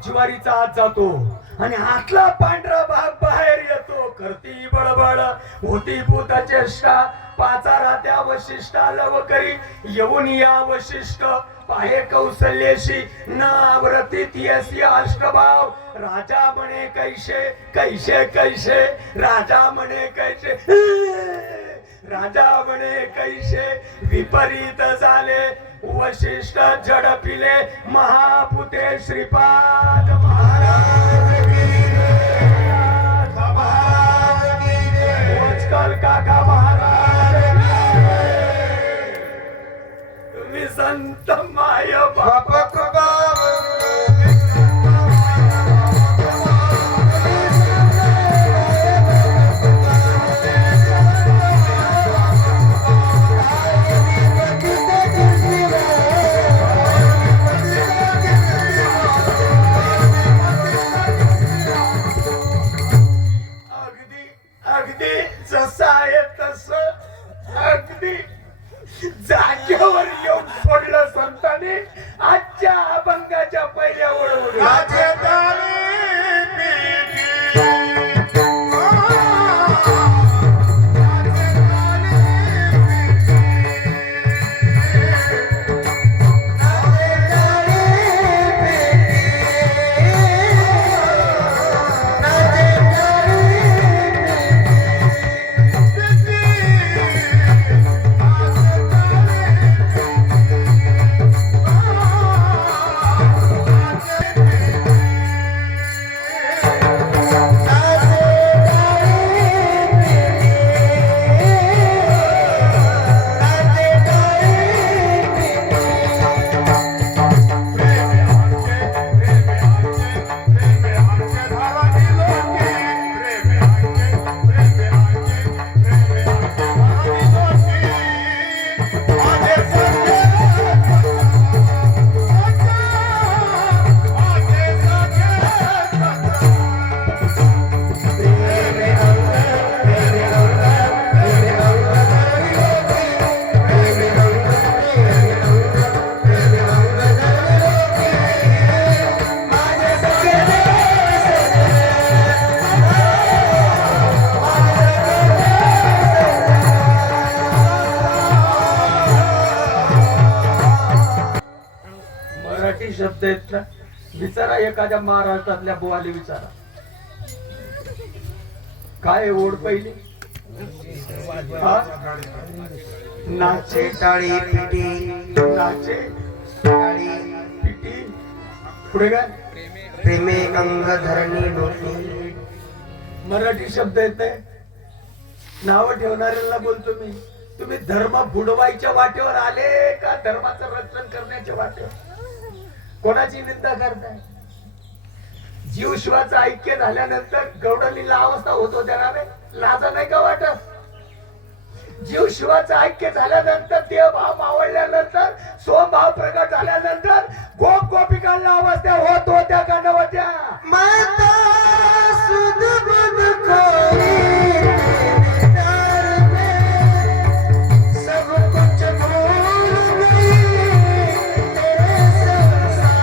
ज्वारीचा आत जातो आणि आतला पांढरा भाग बाहेर येतो. करती बळबळ होती भूत चेष्टा. पाचारा त्या वशिष्ठा लव करी येऊन या वशिष्ठ. पाहे कौशल्यशी न आवरती तियसी अष्टभाव. राजा म्हणे कैसे कैसे कैसे, राजा म्हणे कैसे, राजा म्हणे कैसे. विपरीत झाले वशिष्ठ झडपिले महापुते श्रीपाद महाराज वचकल काका महाराज. तुम्ही संत माय बापा जागेवर येऊन सोडलं संतांनी. आजच्या अभंगाच्या पहिल्या ओळीवर शब्द आहेत ना. विचारा एखाद्या महाराष्ट्रातल्या बुवाली विचारा काय ओढ पहिली. नाचे टाळी पिटी, नाचे टाळी पिटी. पुढे काय प्रेमे अंग धरणी डोकी. मराठी शब्द येत नाव ठेवणाऱ्याला बोलतो मी. तुम्ही धर्म बुडवायच्या वाटेवर आले का धर्माचं रक्षण करण्याच्या वाटेवर? कोणाची निंदा करताय? जीव शिवाचं ऐक्य झाल्यानंतर गवडणीला अवस्था होत होत्या ना रे? लाजा नाही का वाटत? जीव शिवाचं ऐक्य झाल्यानंतर देव भाव मावळल्यानंतर सोमभाव प्रगट झाल्यानंतर गोपिकांना अवस्था होत होत्या का नव्हत्या? माता सुध बुध खोई प्यार में सब कुछ भूल गई तेरे संसार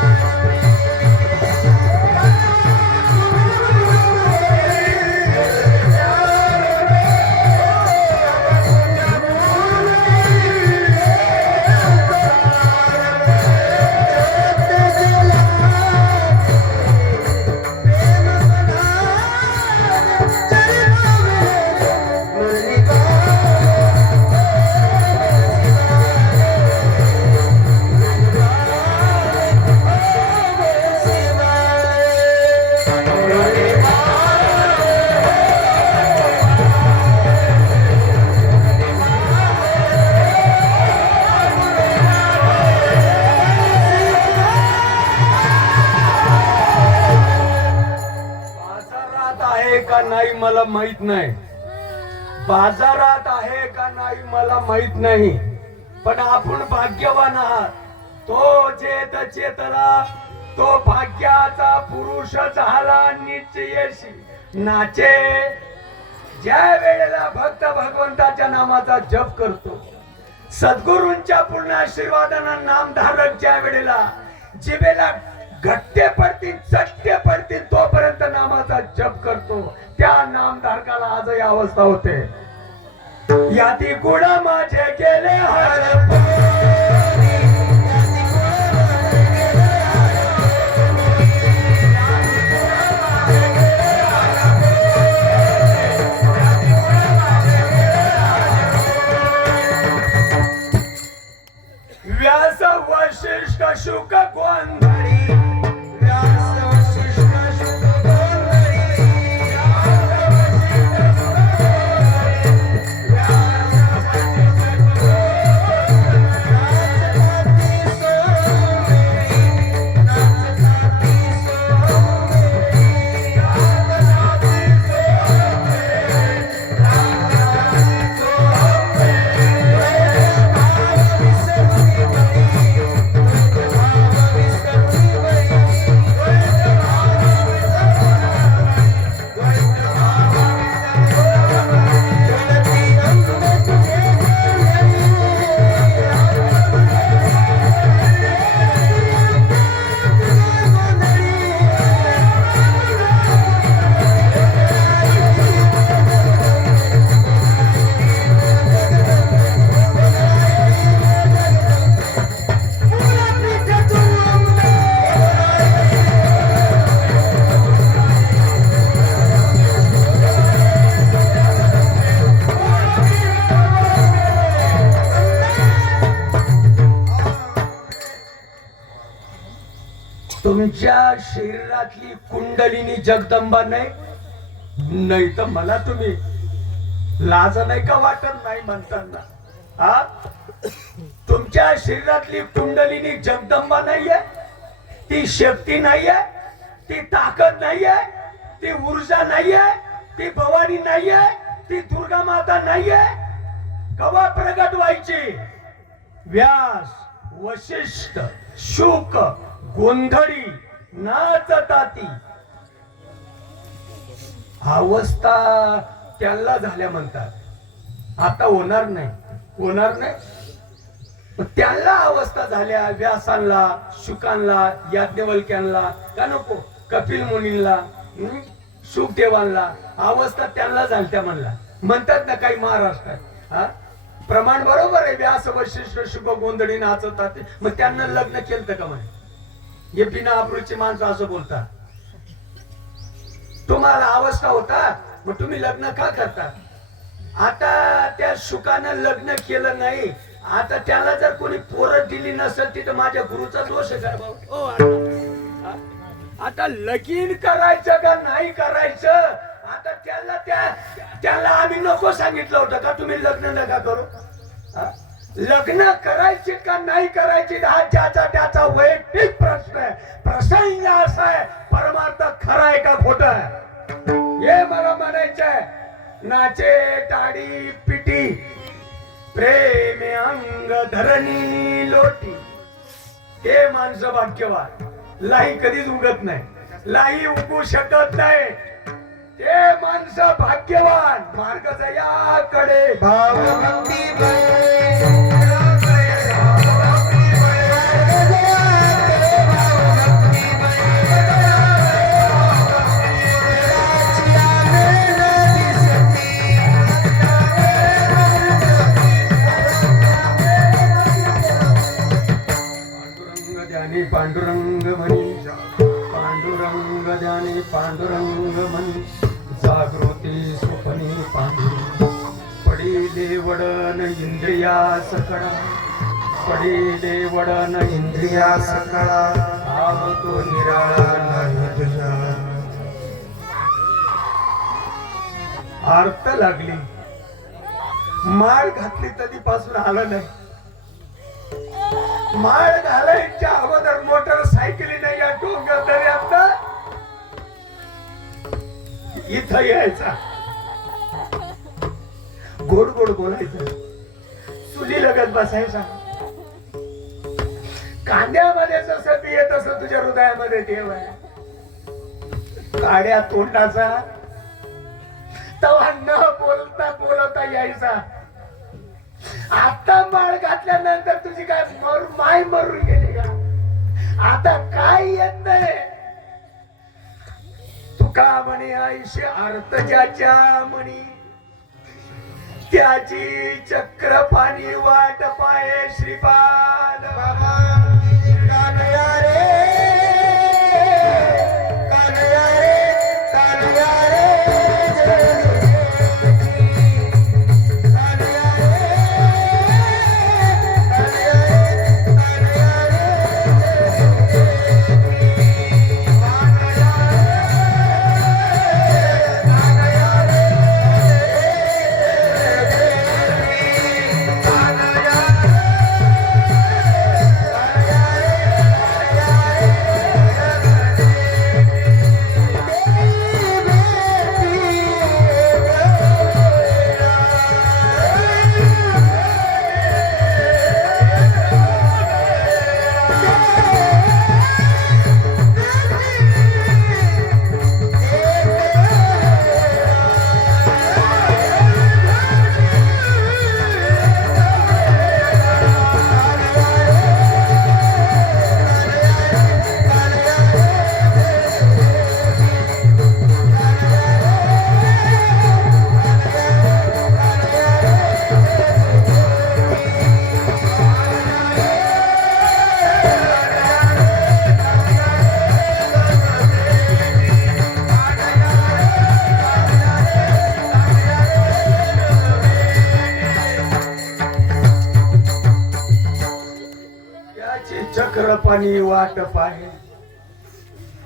बाजारात आहे का नाही मला माहित नाही. बाजारात आहे का नाही मला माहित नाही, पण आपण भाग्यवान आहात. तो चेत चेतला तो भाग्याचा पुरुष झाला निश्चयशी नाचे. ज्या वेळेला भक्त भगवंताच्या नामाचा जप करतो, सद्गुरूंच्या पूर्ण आशीर्वादानं नामधारक ज्या वेळेला जिभेला घट्टे पडतील चट्टे पडतील तोपर्यंत नामाचा जप करतो, त्या नामधारकाला आजही अवस्था होते. याती गुण माझे गेले व्यास वशिष्ठ शुक गोंधळी व्यास वशिष्ठ शुक तुमच्या शरीरातली कुंडलिनी जगदंबा नाही, नाही तर मला तुम्ही लाज नाही का वाटत नाही म्हणताना? हा, तुमच्या शरीरातली कुंडलिनी जगदंबा नाहीये, ती शक्ती नाहीये, ती ताकद नाहीये, ती ऊर्जा नाहीये, ती भवानी नाहीये, ती दुर्गा माता नाहीये. कवा प्रगट व्हायची? व्यास वशिष्ठ शुक गोंधळी नाचताती अवस्था त्याला झाल्या म्हणतात. आता होणार नाही, होणार नाही. त्याला अवस्था झाल्या व्यासांना, शुकांना, याज्ञवल्क्यांना का नको, कपिल मुनींना, शुकदेवांना अवस्था त्यांना झालत्या म्हणतात ना काही महाराष्ट्रात. हा, प्रमाण बरोबर आहे. व्यास वशिष्ठ शुक गोंधळी नाचतात, मग त्यांना लग्न केलं का म्हणे? हे बिना अप्रूची माणसं असं बोलतात. तुम्हाला अवस्था होता, मग तुम्ही लग्न का करता? आता त्या शुकानं लग्न केलं नाही, आता त्याला जर कोणी पोरं दिली नसेल तिथं माझ्या गुरुचा दोष आहे का भाऊ? आता लगीन करायचं का नाही करायचं? आता त्याला आम्ही नको सांगितलं होतं का तुम्ही लग्न नका करू? हा? लग्न करायचे का नाही करायचे हा ज्याचा त्याचा वैयक्तिक प्रश्न आहे. प्रसंग असा आहे, परमार्थ खरा आहे का खोटा आहे हे मला म्हणायचं आहे. नाचे टाळी पिटी प्रेम अंग धरणी लोटी, हे माणसं भाग्यवान. लाई कधीच उगत नाही, लाई उगू शकत नाही. ते माणसं भाग्यवान. मार्गाचा याकडे भाव भक्ती पांडुरंग ध्यानी पांडुरंग म्हणी, पांडुरंग ध्यानी पांडुरंग म्हणी, जागृती स्वप्नी पांडुरंग. पडिले वडन इंद्रिया सकळा, पडिले वडन इंद्रिया सकळा, भाव तो निराळा नाही तुझा. आर्त लागली, माळ घातली तधीपासून आलं नाही. माळ घालायच्या अगोदर मोटरसायकलीने या डोंगर दऱ्यात इथं यायचा, गोड गोड बोलायचं, चुली लगत बसायचा. कांद्यामध्ये जसं बिये तसं तुझ्या हृदयामध्ये देव आहे. काड्या तोंडाचा तवा न बोलता बोलता यायचा. आता माळ घातल्यानंतर तुझी काय माय मरून गेली का? आता काय येत नाही. तुका म्हणे आयुष्य अर्थ ज्याच्या म्हणी, त्याची चक्र पाणी वाट पाये श्रीपाद. कानया रे कानया रे कानया रे चक्र पाणी वाट पाहे.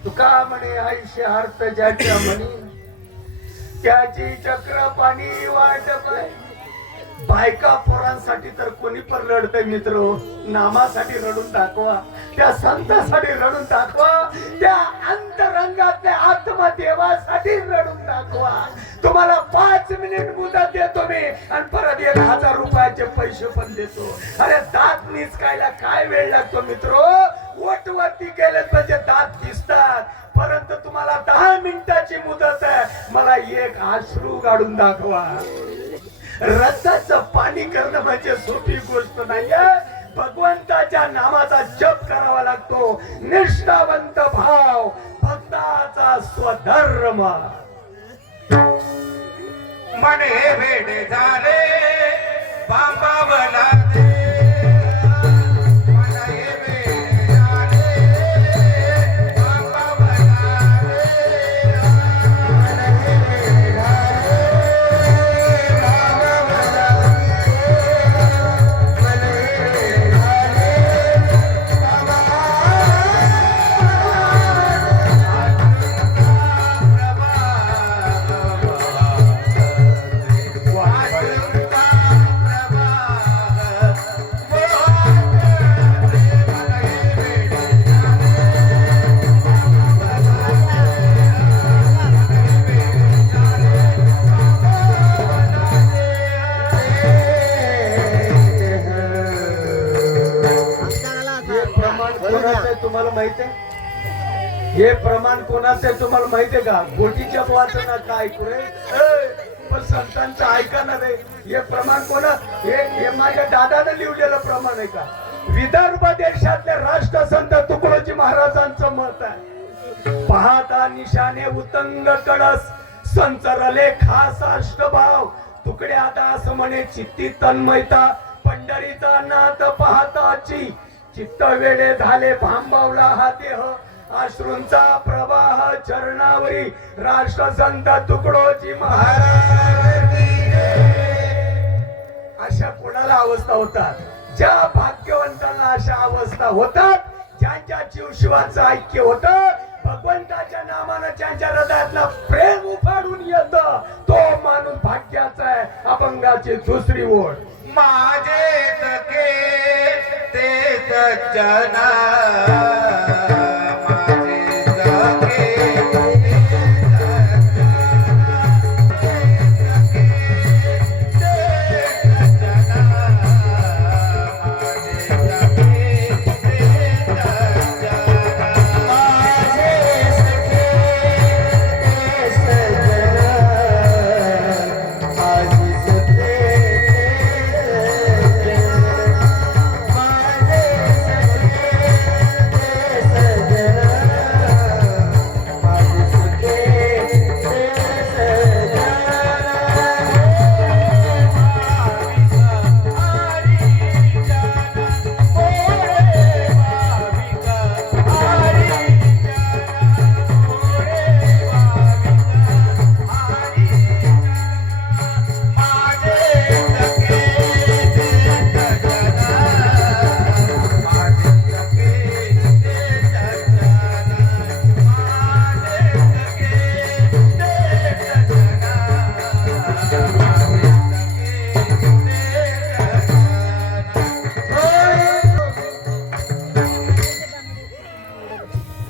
तुका म्हणे आयुष्य अर्थ ज्याच्या म्हणी, त्याची चक्र पाणी वाट पाहे. बायका पोरांसाठी तर कोणी पण रडतंय मित्र. नामासाठी रडून दाखवा, त्या संतासाठी रडून दाखवा, त्या अंतरंगातल्या आत्मदेवासाठी रडून दाखवा. तुम्हाला 5 मिनिट मुदत देतो मी आणि परत 1000 रुपयाचे पैसे पण देतो. अरे दात निचकायला काय वेळ लागतो मित्र? वटवरती केले म्हणजे दात दिसतात. परंतु तुम्हाला 10 मिनिटाची मुदत आहे. मला एक अश्रू काढून दाखवा. रक्ताचं पाणी करणं म्हणजे सोपी गोष्ट नाहीये. भगवंताच्या नामाचा जप करावा लागतो. निष्ठावंत भाव, भक्ताचा स्वधर्म. मने वेडे झाले बांबावला कोणाचं आहे तुम्हाला माहित आहे? हे प्रमाण कोणाचं आहे तुम्हाला माहित आहे का? गोटीच्या वाचना काय ऐकू रे? पण संतांचं ऐका ना रे. हे प्रमाण हे माझ्या दादानं लिहिलेलं प्रमाण आहे का? विदर्भ देशातले राष्ट्रसंत तुकडोजी महाराजांचं मत आहे. पाहता निशाने उतंग कळस संचरले खास अष्टभाव तुकड्या दास म्हणे चित्ती तन्मयता पंढरीचा नाथ पाहताची चित्त वेळे झाले भांबावला हा देह अश्रूंचा प्रवाह चरणावरी राष्ट्रसंत तुकडोजी महाराज की जय. अशा कोणाला अवस्था होतात? ज्या भाग्यवंतांना अशा अवस्था होतात, ज्यांच्या जीवशिवाचं ऐक्य होतं, भगवंताच्या नामानं ज्यांच्या हृदयातला प्रेम उफाडून येत, तो माणूस भाग्याचा आहे. अभंगाची दुसरी ओळ. माझे सखे ते सज्जना माझे सखे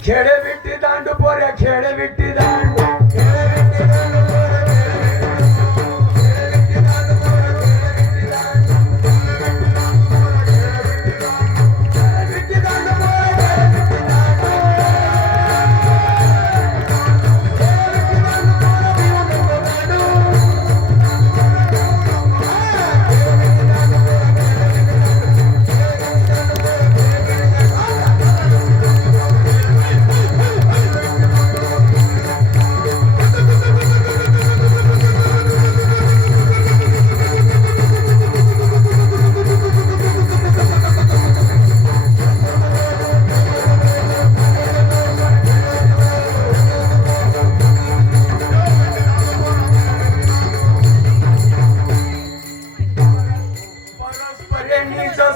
खेडे विट्टी दांडू पोऱ्या खेडे विट्टी दांडू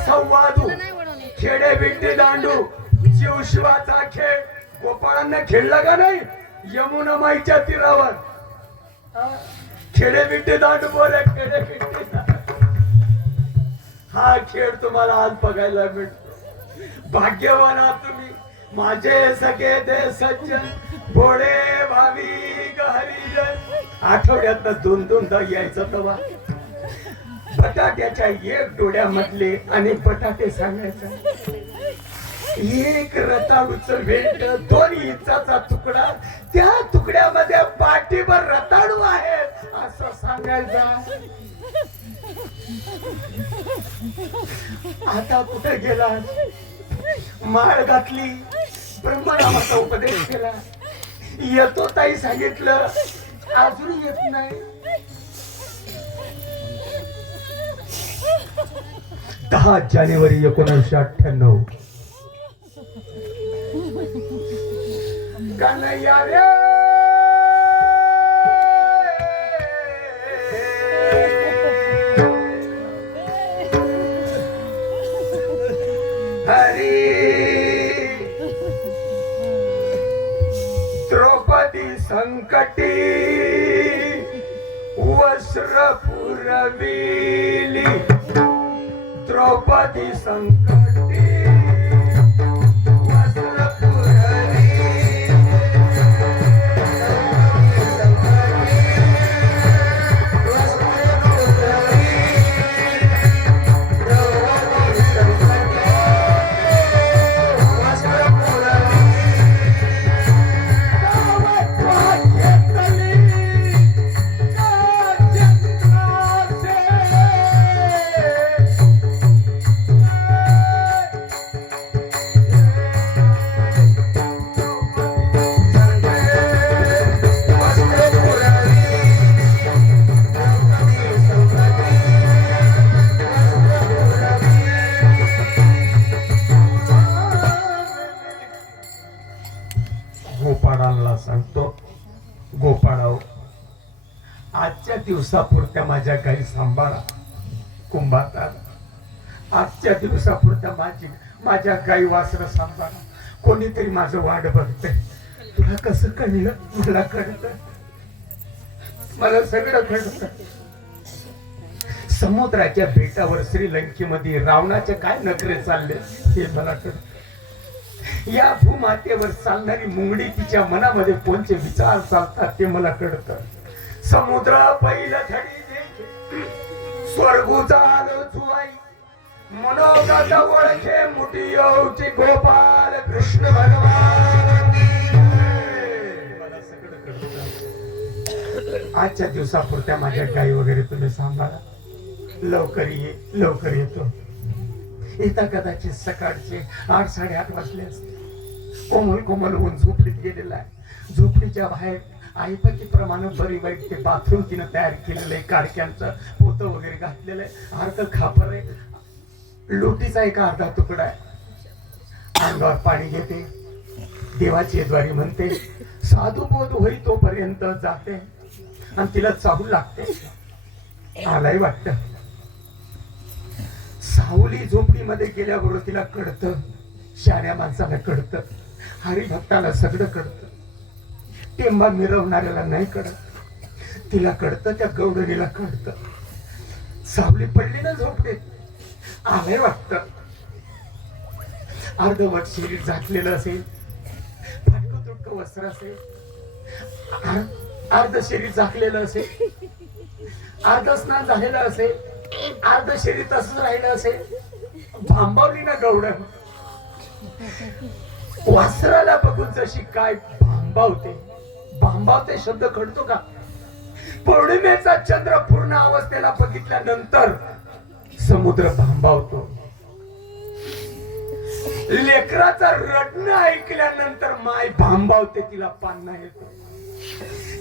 संवादू खेडे विट्टी दांडू जीवशिवाचा खेळ गोपाळांना खेळला का नाही? यमुना माईच्या तीरावर खेडे विट्टी दांडू बोले खेडे विट्टी दांडू. हा खेळ तुम्हाला आज बघायला मिळतो. भाग्यवान आहात तुम्ही माझे सगळे दे सज्जन भोळे भाविक हरिजन. आठवड्यात 2-2दा यायचं तेव्हा बटाट्याच्या एक डोळ्यामधले आणि बटाटे सांगायचा. एक रताळूचं वेट 2 इंचाचा तुकडा त्या तुकड्यामध्ये पाठीभर रताळू आहेत असं सांगायचा. आता कुठे गेला? माळ घातली ब्रह्मनामाचा उपदेश केला येतो ताई सांगितलं अजून येत नाही. 10 जानेवारी 1998 कन्हैया रे हरी द्रौपदी संकटी वस्त्र पुरविली द्रौपदी संकटी वस्त्र पुरविली वस्त्र तुम्हाला सांगतो, गोपाळाओ, आजच्या दिवसापुरत्या माझ्या गाई सांभाळा. कुंभारदार, आजच्या दिवसापुरत्या माझ्या गाई वासरं सांभाळा. कोणीतरी माझं वाट बघतंय. तुला कसं कळलं? मला कळत, मला सगळं कळत. समुद्राच्या बेटावर श्रीलंकेमध्ये रावणाचे काय नखरे चालले हे मला कळत. या भूमातेवर चालणारी मुंगडी तिच्या मनामध्ये कोणते विचार चालतात ते मला कळत. समुद्र पहिलं थडी दे, स्वर्गूचा आलो जुवाई, मनोगाचा ओळखे मुठी येऊची गोपाल कृष्ण भगवान की जय. मला सगळं कळतं. आजच्या दिवसापुरत्या माझ्या गाई वगैरे तुम्ही सांभाळा. लवकर ये, लवकर येतो. येता कदाचित सकाळचे 8-8:30 वाजले असते. कोमल कोमल होऊन झोपडीत गेलेला आहे. झोपडीच्या बाहेर आईपती प्रमाणे बरी वाईट ते बाथरूम तिनं तयार केलेलं आहे. काडक्यांचं पोतं वगैरे घातलेलं आहे. अर्ध खापर आहे, लोटीचा एक अर्धा तुकडा आहे. अंगावर पाणी घेते, देवाची द्वारी म्हणते, साधुबोध होई तोपर्यंत जाते आणि तिला चाहू लागते. आलाय वाटत. सावली झोपडीमध्ये गेल्याबरोबर तिला कळतं, शाऱ्या माणसाला कळतं, हरिभक्ताला सगळं कळतं. टेंबा मिरवणाऱ्याला नाही कळत, तिला कळतं, त्या गौडणीला कळतं. सावली पडली ना झोपडीत, आलंय वाटत. अर्धवट शरीर झाकलेलं असेल, फाटकं तुटकं वस्त्र असेल, अर्ध शरीर झाकलेलं असेल, अर्ध स्नान झालेलं असेल, अर्ध शरीर तसंच राहिलं असेल. भांबावली ना गौड, वस्त्राला बघून जशी काय भांबावते. भांबावते शब्द कळतो का? पौर्णिमेचा चंद्र पूर्ण अवस्थेला बघितल्यानंतर समुद्र भांबावतो. लेकराचं रडणं ऐकल्यानंतर माय भांबावते, तिला पान्हा येतो.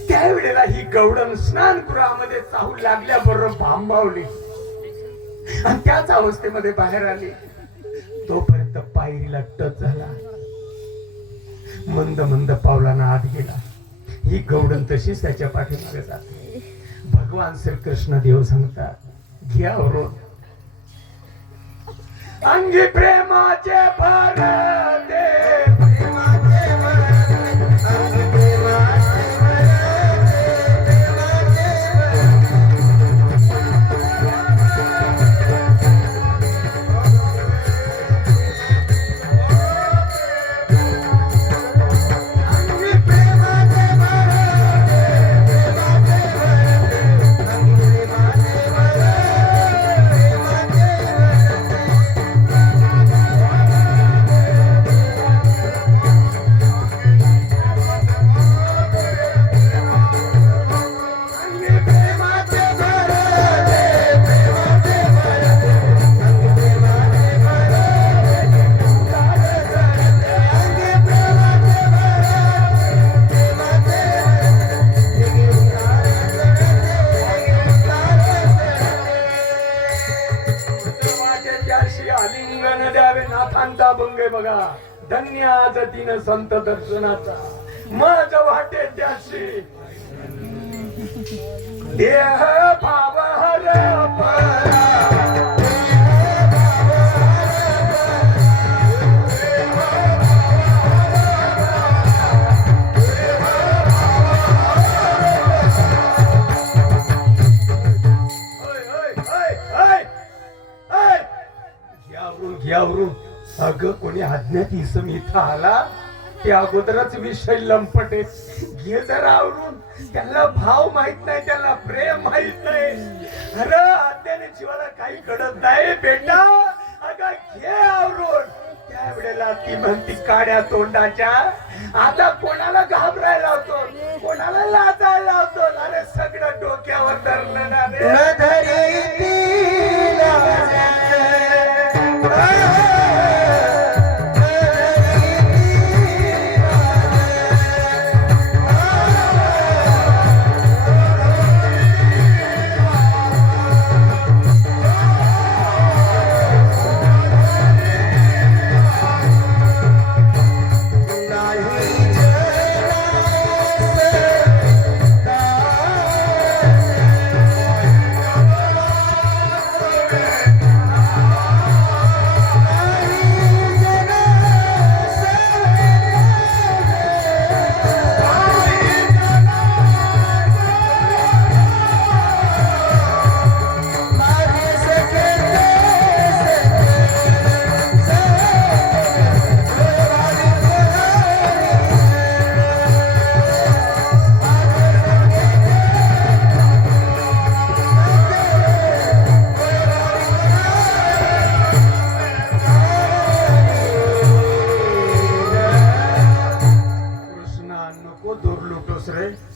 त्यावेळेला ही गौडण स्नानगृहामध्ये चाहू लागल्याबरोबर भांबावली आणि त्याच अवस्थेमध्ये बाहेर आली. तोपर्यंत पायरीला टच झाला. मंद मंद पावलानं आत गेला. ही गौडण तशीच त्याच्या पाठीमागे जाते. भगवान श्रीकृष्ण देव सांगतात, घ्या वरून अंगी प्रेमाचे भर दे, प्रेमाचे भर, अंगी प्रेमाचे भर दे, अंगी प्रेमाचे भर दे, प्रेमाचे भर दे, अंगी प्रेमाचे भर दे, आलिंगन द्यावे नाथांचा भंग बघा. धन्य आज दिन संत दर्शनाचा, मज वाटे त्याशी देह भाव हर परा. अगं कोणी अज्ञात इसम इथं आला ते अगोदरच विषय लंपटे. घे जरा आवरून. त्याला भाव माहित नाही, त्याला प्रेम माहित नाही. अरे अज्ञानी जीवाला काही कळत नाही बेटा. अगं घे आवरून. त्यावेळेला ती म्हणती काड्या तोंडाच्या, आता कोणाला घाबरायला लावतो, कोणाला लाजायला लावतो. अरे सगळं डोक्यावर धरलं ना रे.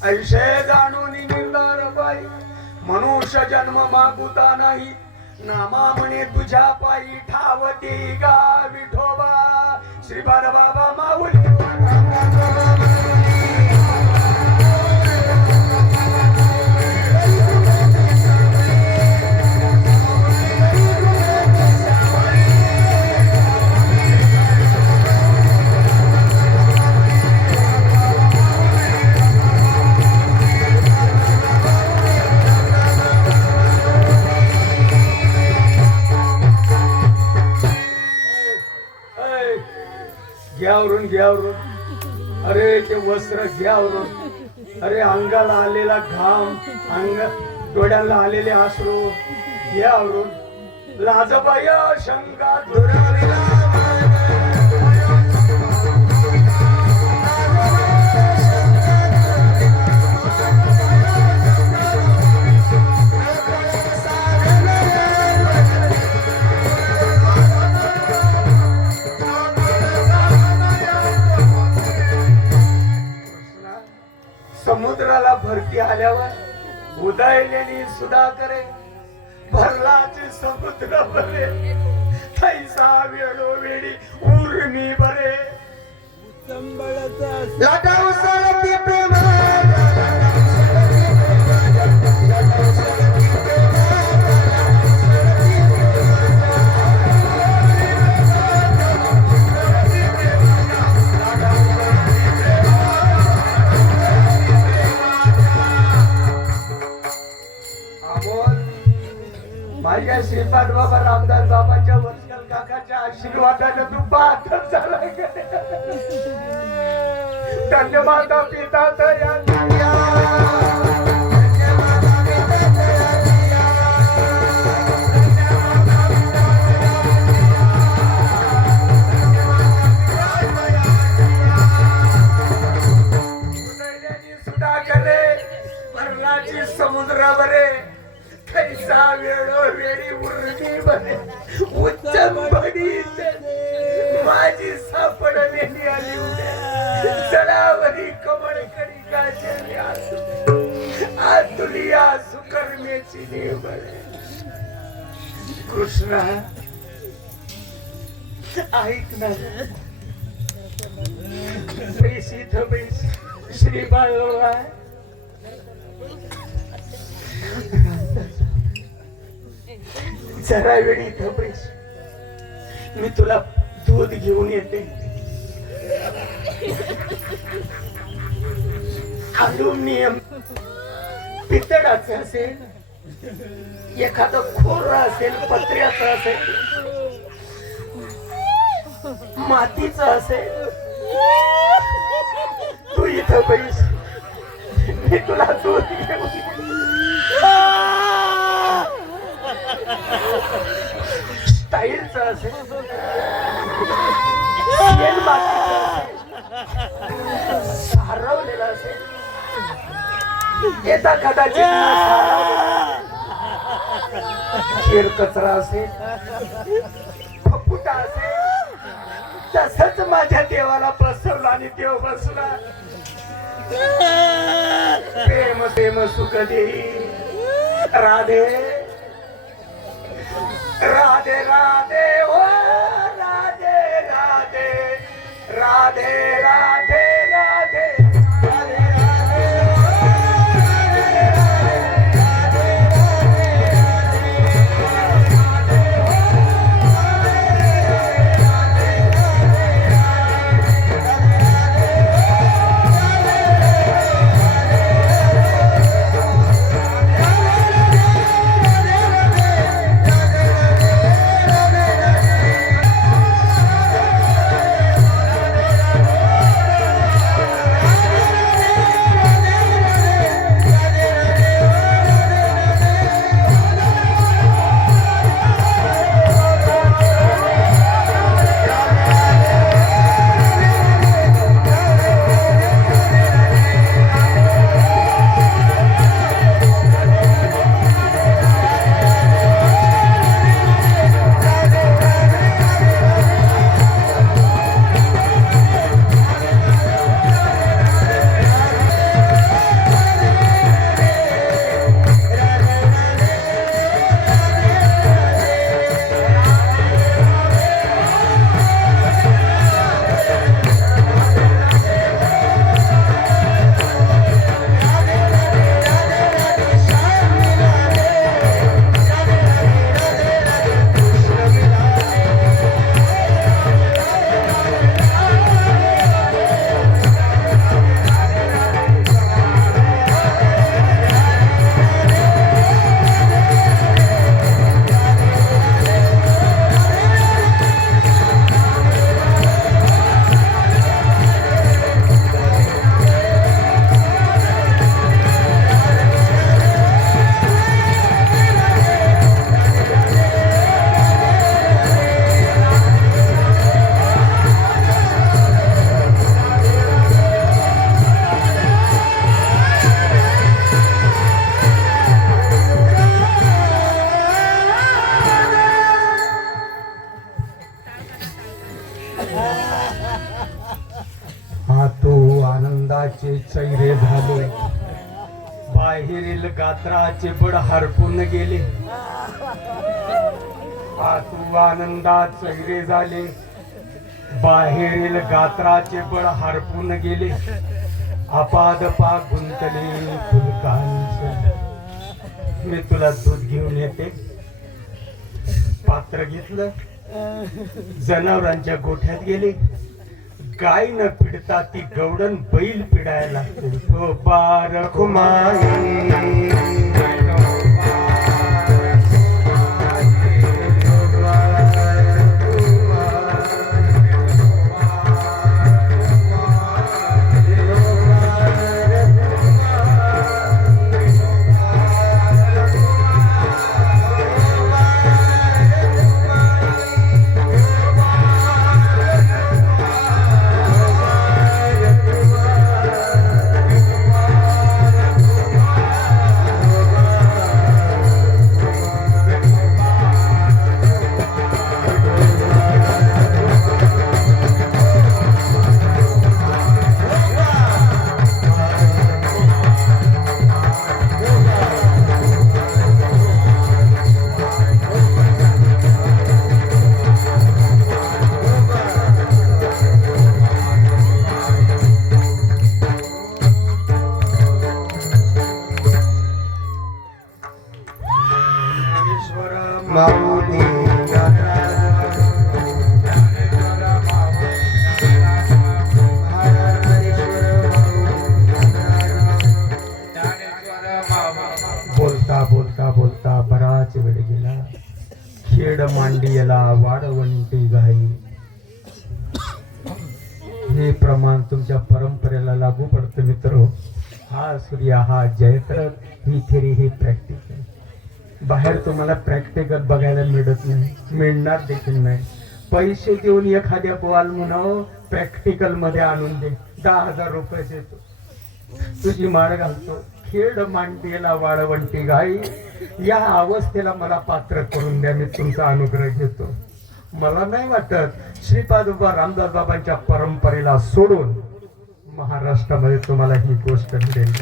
ऐशे जाणून निर्धार बाई मनुष्य जन्म मागुता नाही नामा म्हणे तुझ्या पायी ठावती गा विठोबा श्रीबार बाबा माऊली घ्यावरून अरे ते वस्त्र घ्यावरून अरे अंगाला आलेला घाम अंग डोळ्याला आलेले अश्रू घ्यावरून लाजबाय शंका दुराविला समुद्राला भरती आल्यावर उदयलेली सुद्धा करे भरलाचे समुद्र बरे थैसा वेळोवेळी उर्मी बरे लाटा उसळती प्रेम माझ्या श्रीपाद बाबा रामदास बाबाच्या वत्सल काकाच्या आशीर्वादाने तू पाहतच झालाय धन्य माता पिता सुद्धा करे भरलाची समुद्र बरे कैसा वेळोवेळी उर्मी बरे उच्चंबडी माझी सापडलेली आली उद्या जडावरी कमळ कणिकाचे आतुलिया सुकर्मेची देव बरे कृष्णा ऐक ना पैशी थबैस श्री बाळोबा जरा वेळी इथं बैस मी तुला दूध घेऊन येते अल्युमिनियम पितळाचं असेल एखादं खोर असेल पत्र्याचं असेल मातीचं असेल तू इथं बैस मी तुला दूध घेऊन स्टाईलचं असेल सारवलेलं असेल येता कदाचित खेळ कचरा असेल फपुटा असेल तसंच माझ्या देवाला बसवला आणि देव बसला प्रेम प्रेम सुख देई राधे राधे राधे ओ राधे राधे राधे राधे राधे आनंदाचे चैरे झाले, बाहेरील गात्राचे बड हरपून गेले. आतू आनंदात चैरे झाले, बाहेरील गात्राचे बळ हरपून गेले. अपादपा गुंतले फुलकांच. मी तुला दूध घेऊन येते. पात्र घेतलं, जनावरांच्या गोठ्यात गेले. गाय न पिडता ती गवडण बैल पिडायला लागते. तो बार खुमाई माऊली बोलता बोलता बोलता बराच वेळ गेला. खेड मांडियला वाडवंटी गाई. हे प्रमाण तुमच्या परंपरेला लागू पडतं मित्र. हा सूर्य, हा जयत्रथ, ही थेरी, ही प्रॅक्टिकल. बाहेर तुम्हाला प्रॅक्टिकल बघायला मिळत नाही, मिळणार देखील नाही. पैसे देऊन एखाद्या बोल म्हणावं प्रॅक्टिकल मध्ये आणून दे, 10,000 रुपये देतो, तुझी माळ घालतो. खेड मांडीला वाळवंटी गाई, या अवस्थेला मला पात्र करून द्या, मी तुमचा अनुग्रह घेतो. मला नाही वाटत श्रीपाद रामदास बाबांच्या परंपरेला सोडून महाराष्ट्रामध्ये तुम्हाला ही गोष्ट मिळेल.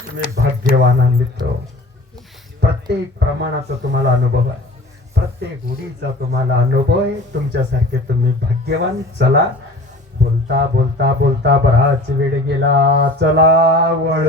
तुम्ही भाग्यवान मित्र. प्रत्येक प्रमाणाचा तुम्हाला अनुभव आहे, प्रत्येक उडीचा तुम्हाला अनुभव आहे. तुमच्यासारखे तुम्ही भाग्यवान. चला, बोलता बोलता बोलता बराच वेळ गेला. चला वळ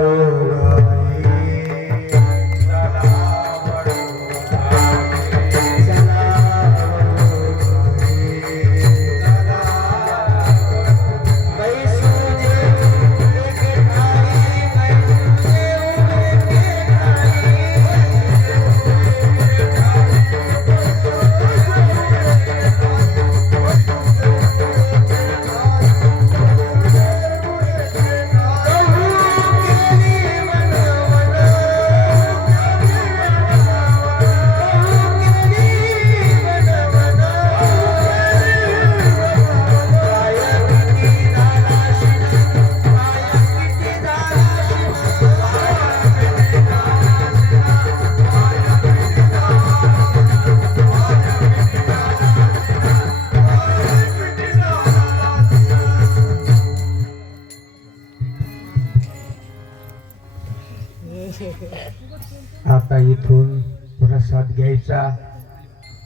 आता इथून प्रसाद घ्यायचा,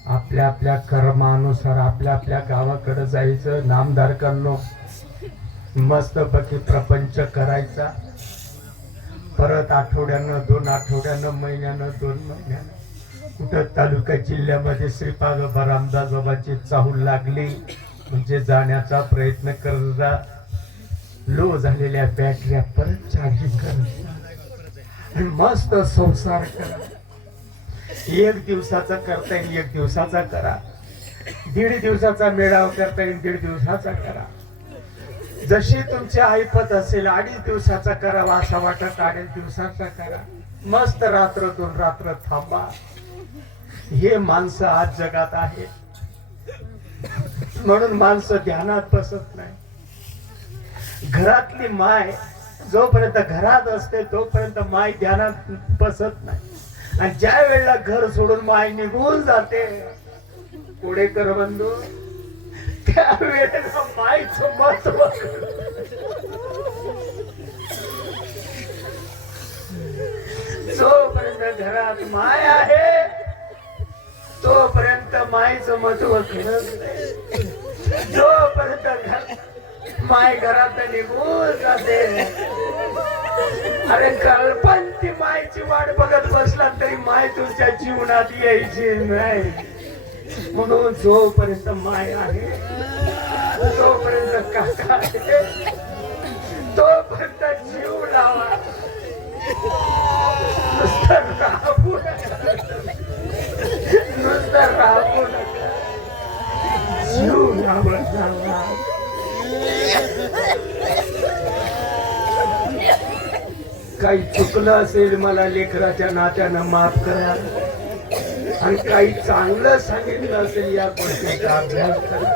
आपल्या आपल्या कर्मानुसार आपल्या आपल्या गावाकडे जायचं. नामदार करणं, मस्तपैकी प्रपंच करायचा. परत आठवड्यानं, 2 आठवड्यानं, महिन्यानं, 2 महिन्यानं कुठं तालुका जिल्ह्यामध्ये श्रीपाद रामदास बाबांची चाहूल लागली म्हणजे जाण्याचा प्रयत्न करत. लो झालेल्या बॅटऱ्या परत चार्जिंग करत, मस्त संसार करा. 1 दिवसाचा करता येईल 1 दिवसाचा करा, 1.5 दिवसाचा मेळावा करता येईल 1.5 दिवसाचा करा. जशी तुमची ऐपत असेल 2.5 दिवसाचा करावा असं वाटत 2.5 दिवसाचा करा. मस्त रात्र 2 रात्र थांबा. हे माणसं आज जगात आहेत म्हणून माणसं ध्यानात बसत नाही. घरातली माय जोपर्यंत घरात असते तोपर्यंत माय ध्यानात बसत नाही, आणि ज्या वेळेला घर सोडून माय निघून जाते, पुढे कर बंधू, त्या वेळेला माईचं महत्व जोपर्यंत घरात माय आहे तोपर्यंत माईचं महत्व कळत नाही. जोपर्यंत माय घरात निघून जाते, अरे कल्पन ती मायची वाट बघत बसला तरी माय तुमच्या जीवनात यायची नाही. म्हणून जोपर्यंत माय आहे तोपर्यंत काका आहे, तोपर्यंत जीव लावा. नुसतं राहू नका, नुसतं राहू नका, जीव लावत जावा. काही चुकलं असेल मला लेकराच्या नात्यानं माफ करा, आणि काही चांगलं सांगितलं असेल या गोष्टीचा अभ्यास करा,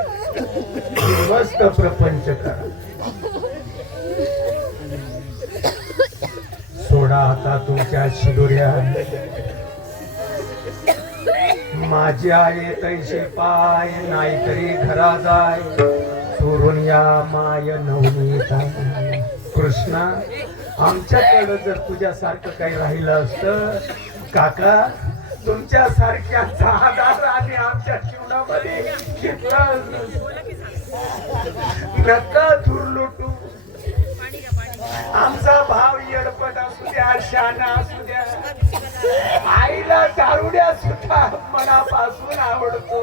मस्त प्रपंच करा. सोडा आता तुमच्या शिदोऱ्या, माझी आहे तैसे पाय, नाहीतरी घरा जाय चोरून या माय नवनीता. कृष्णा, आमच्याकडं जर तुझ्यासारखं काही राहिलं असतं काका, तुमच्या सारख्याचा आधार आणि आमच्या जीवनामध्ये नका दुर्लुटू. आमचा भाव येडपट असू द्या, शाना असू द्या, आईला दारुड्या सुद्धा मनापासून आवडतो.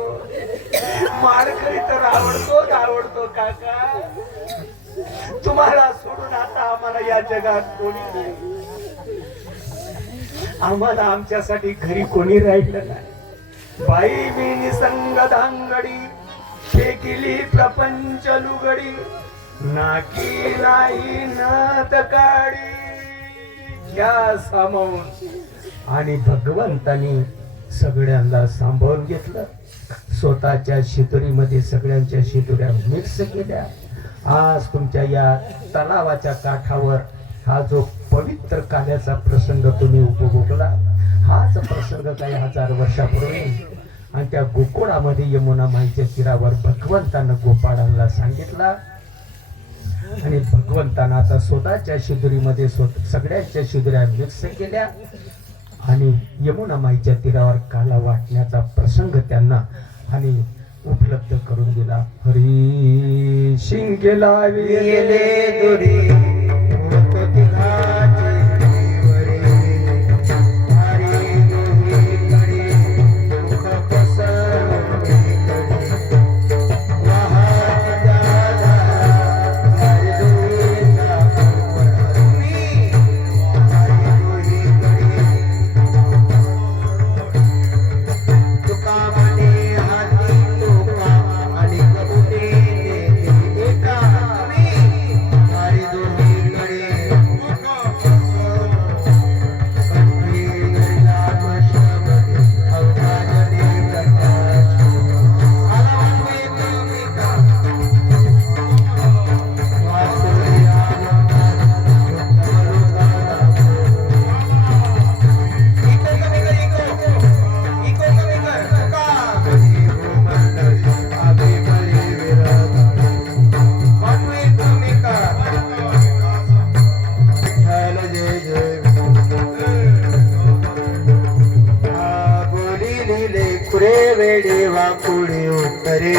माळकरी तर आवडतो काका. तुम्हाला सोडून आता आम्हाला या जगात कोणी नाही. आम्हाला आमच्यासाठी घरी कोणी राहिलं नाही. बाई मी निसंग धांगडी, फेकिली प्रपंच लुगडी, नाकी नाही नत काडी. घ्या सामावून. आणि भगवंतानी सगळ्यांना सांभाळून घेतलं. स्वतःच्या शिदोरीमध्ये सगळ्यांच्या शिदोऱ्या मिक्स केल्या. आज तुमच्या या तलावाच्या काठावर हा जो पवित्र काल्याचा प्रसंग तुम्ही उपभोगला, हाच प्रसंग काही 1000 वर्षापूर्वी आणि त्या गोकुळामध्ये यमुना माईच्या तीरावर भगवंतानं गोपाळांना सांगितला. आणि भगवंतानं आता स्वतःच्या शिदोरीमध्ये सगळ्यांच्या शिदोऱ्या मिक्स केल्या आणि यमुना माईच्या तीरावर काला वाटण्याचा प्रसंग त्यांना आणि उपलब्ध करून दिला. हरी शिंगेला वेले दोरी वेडे वाकुळे उत्तरे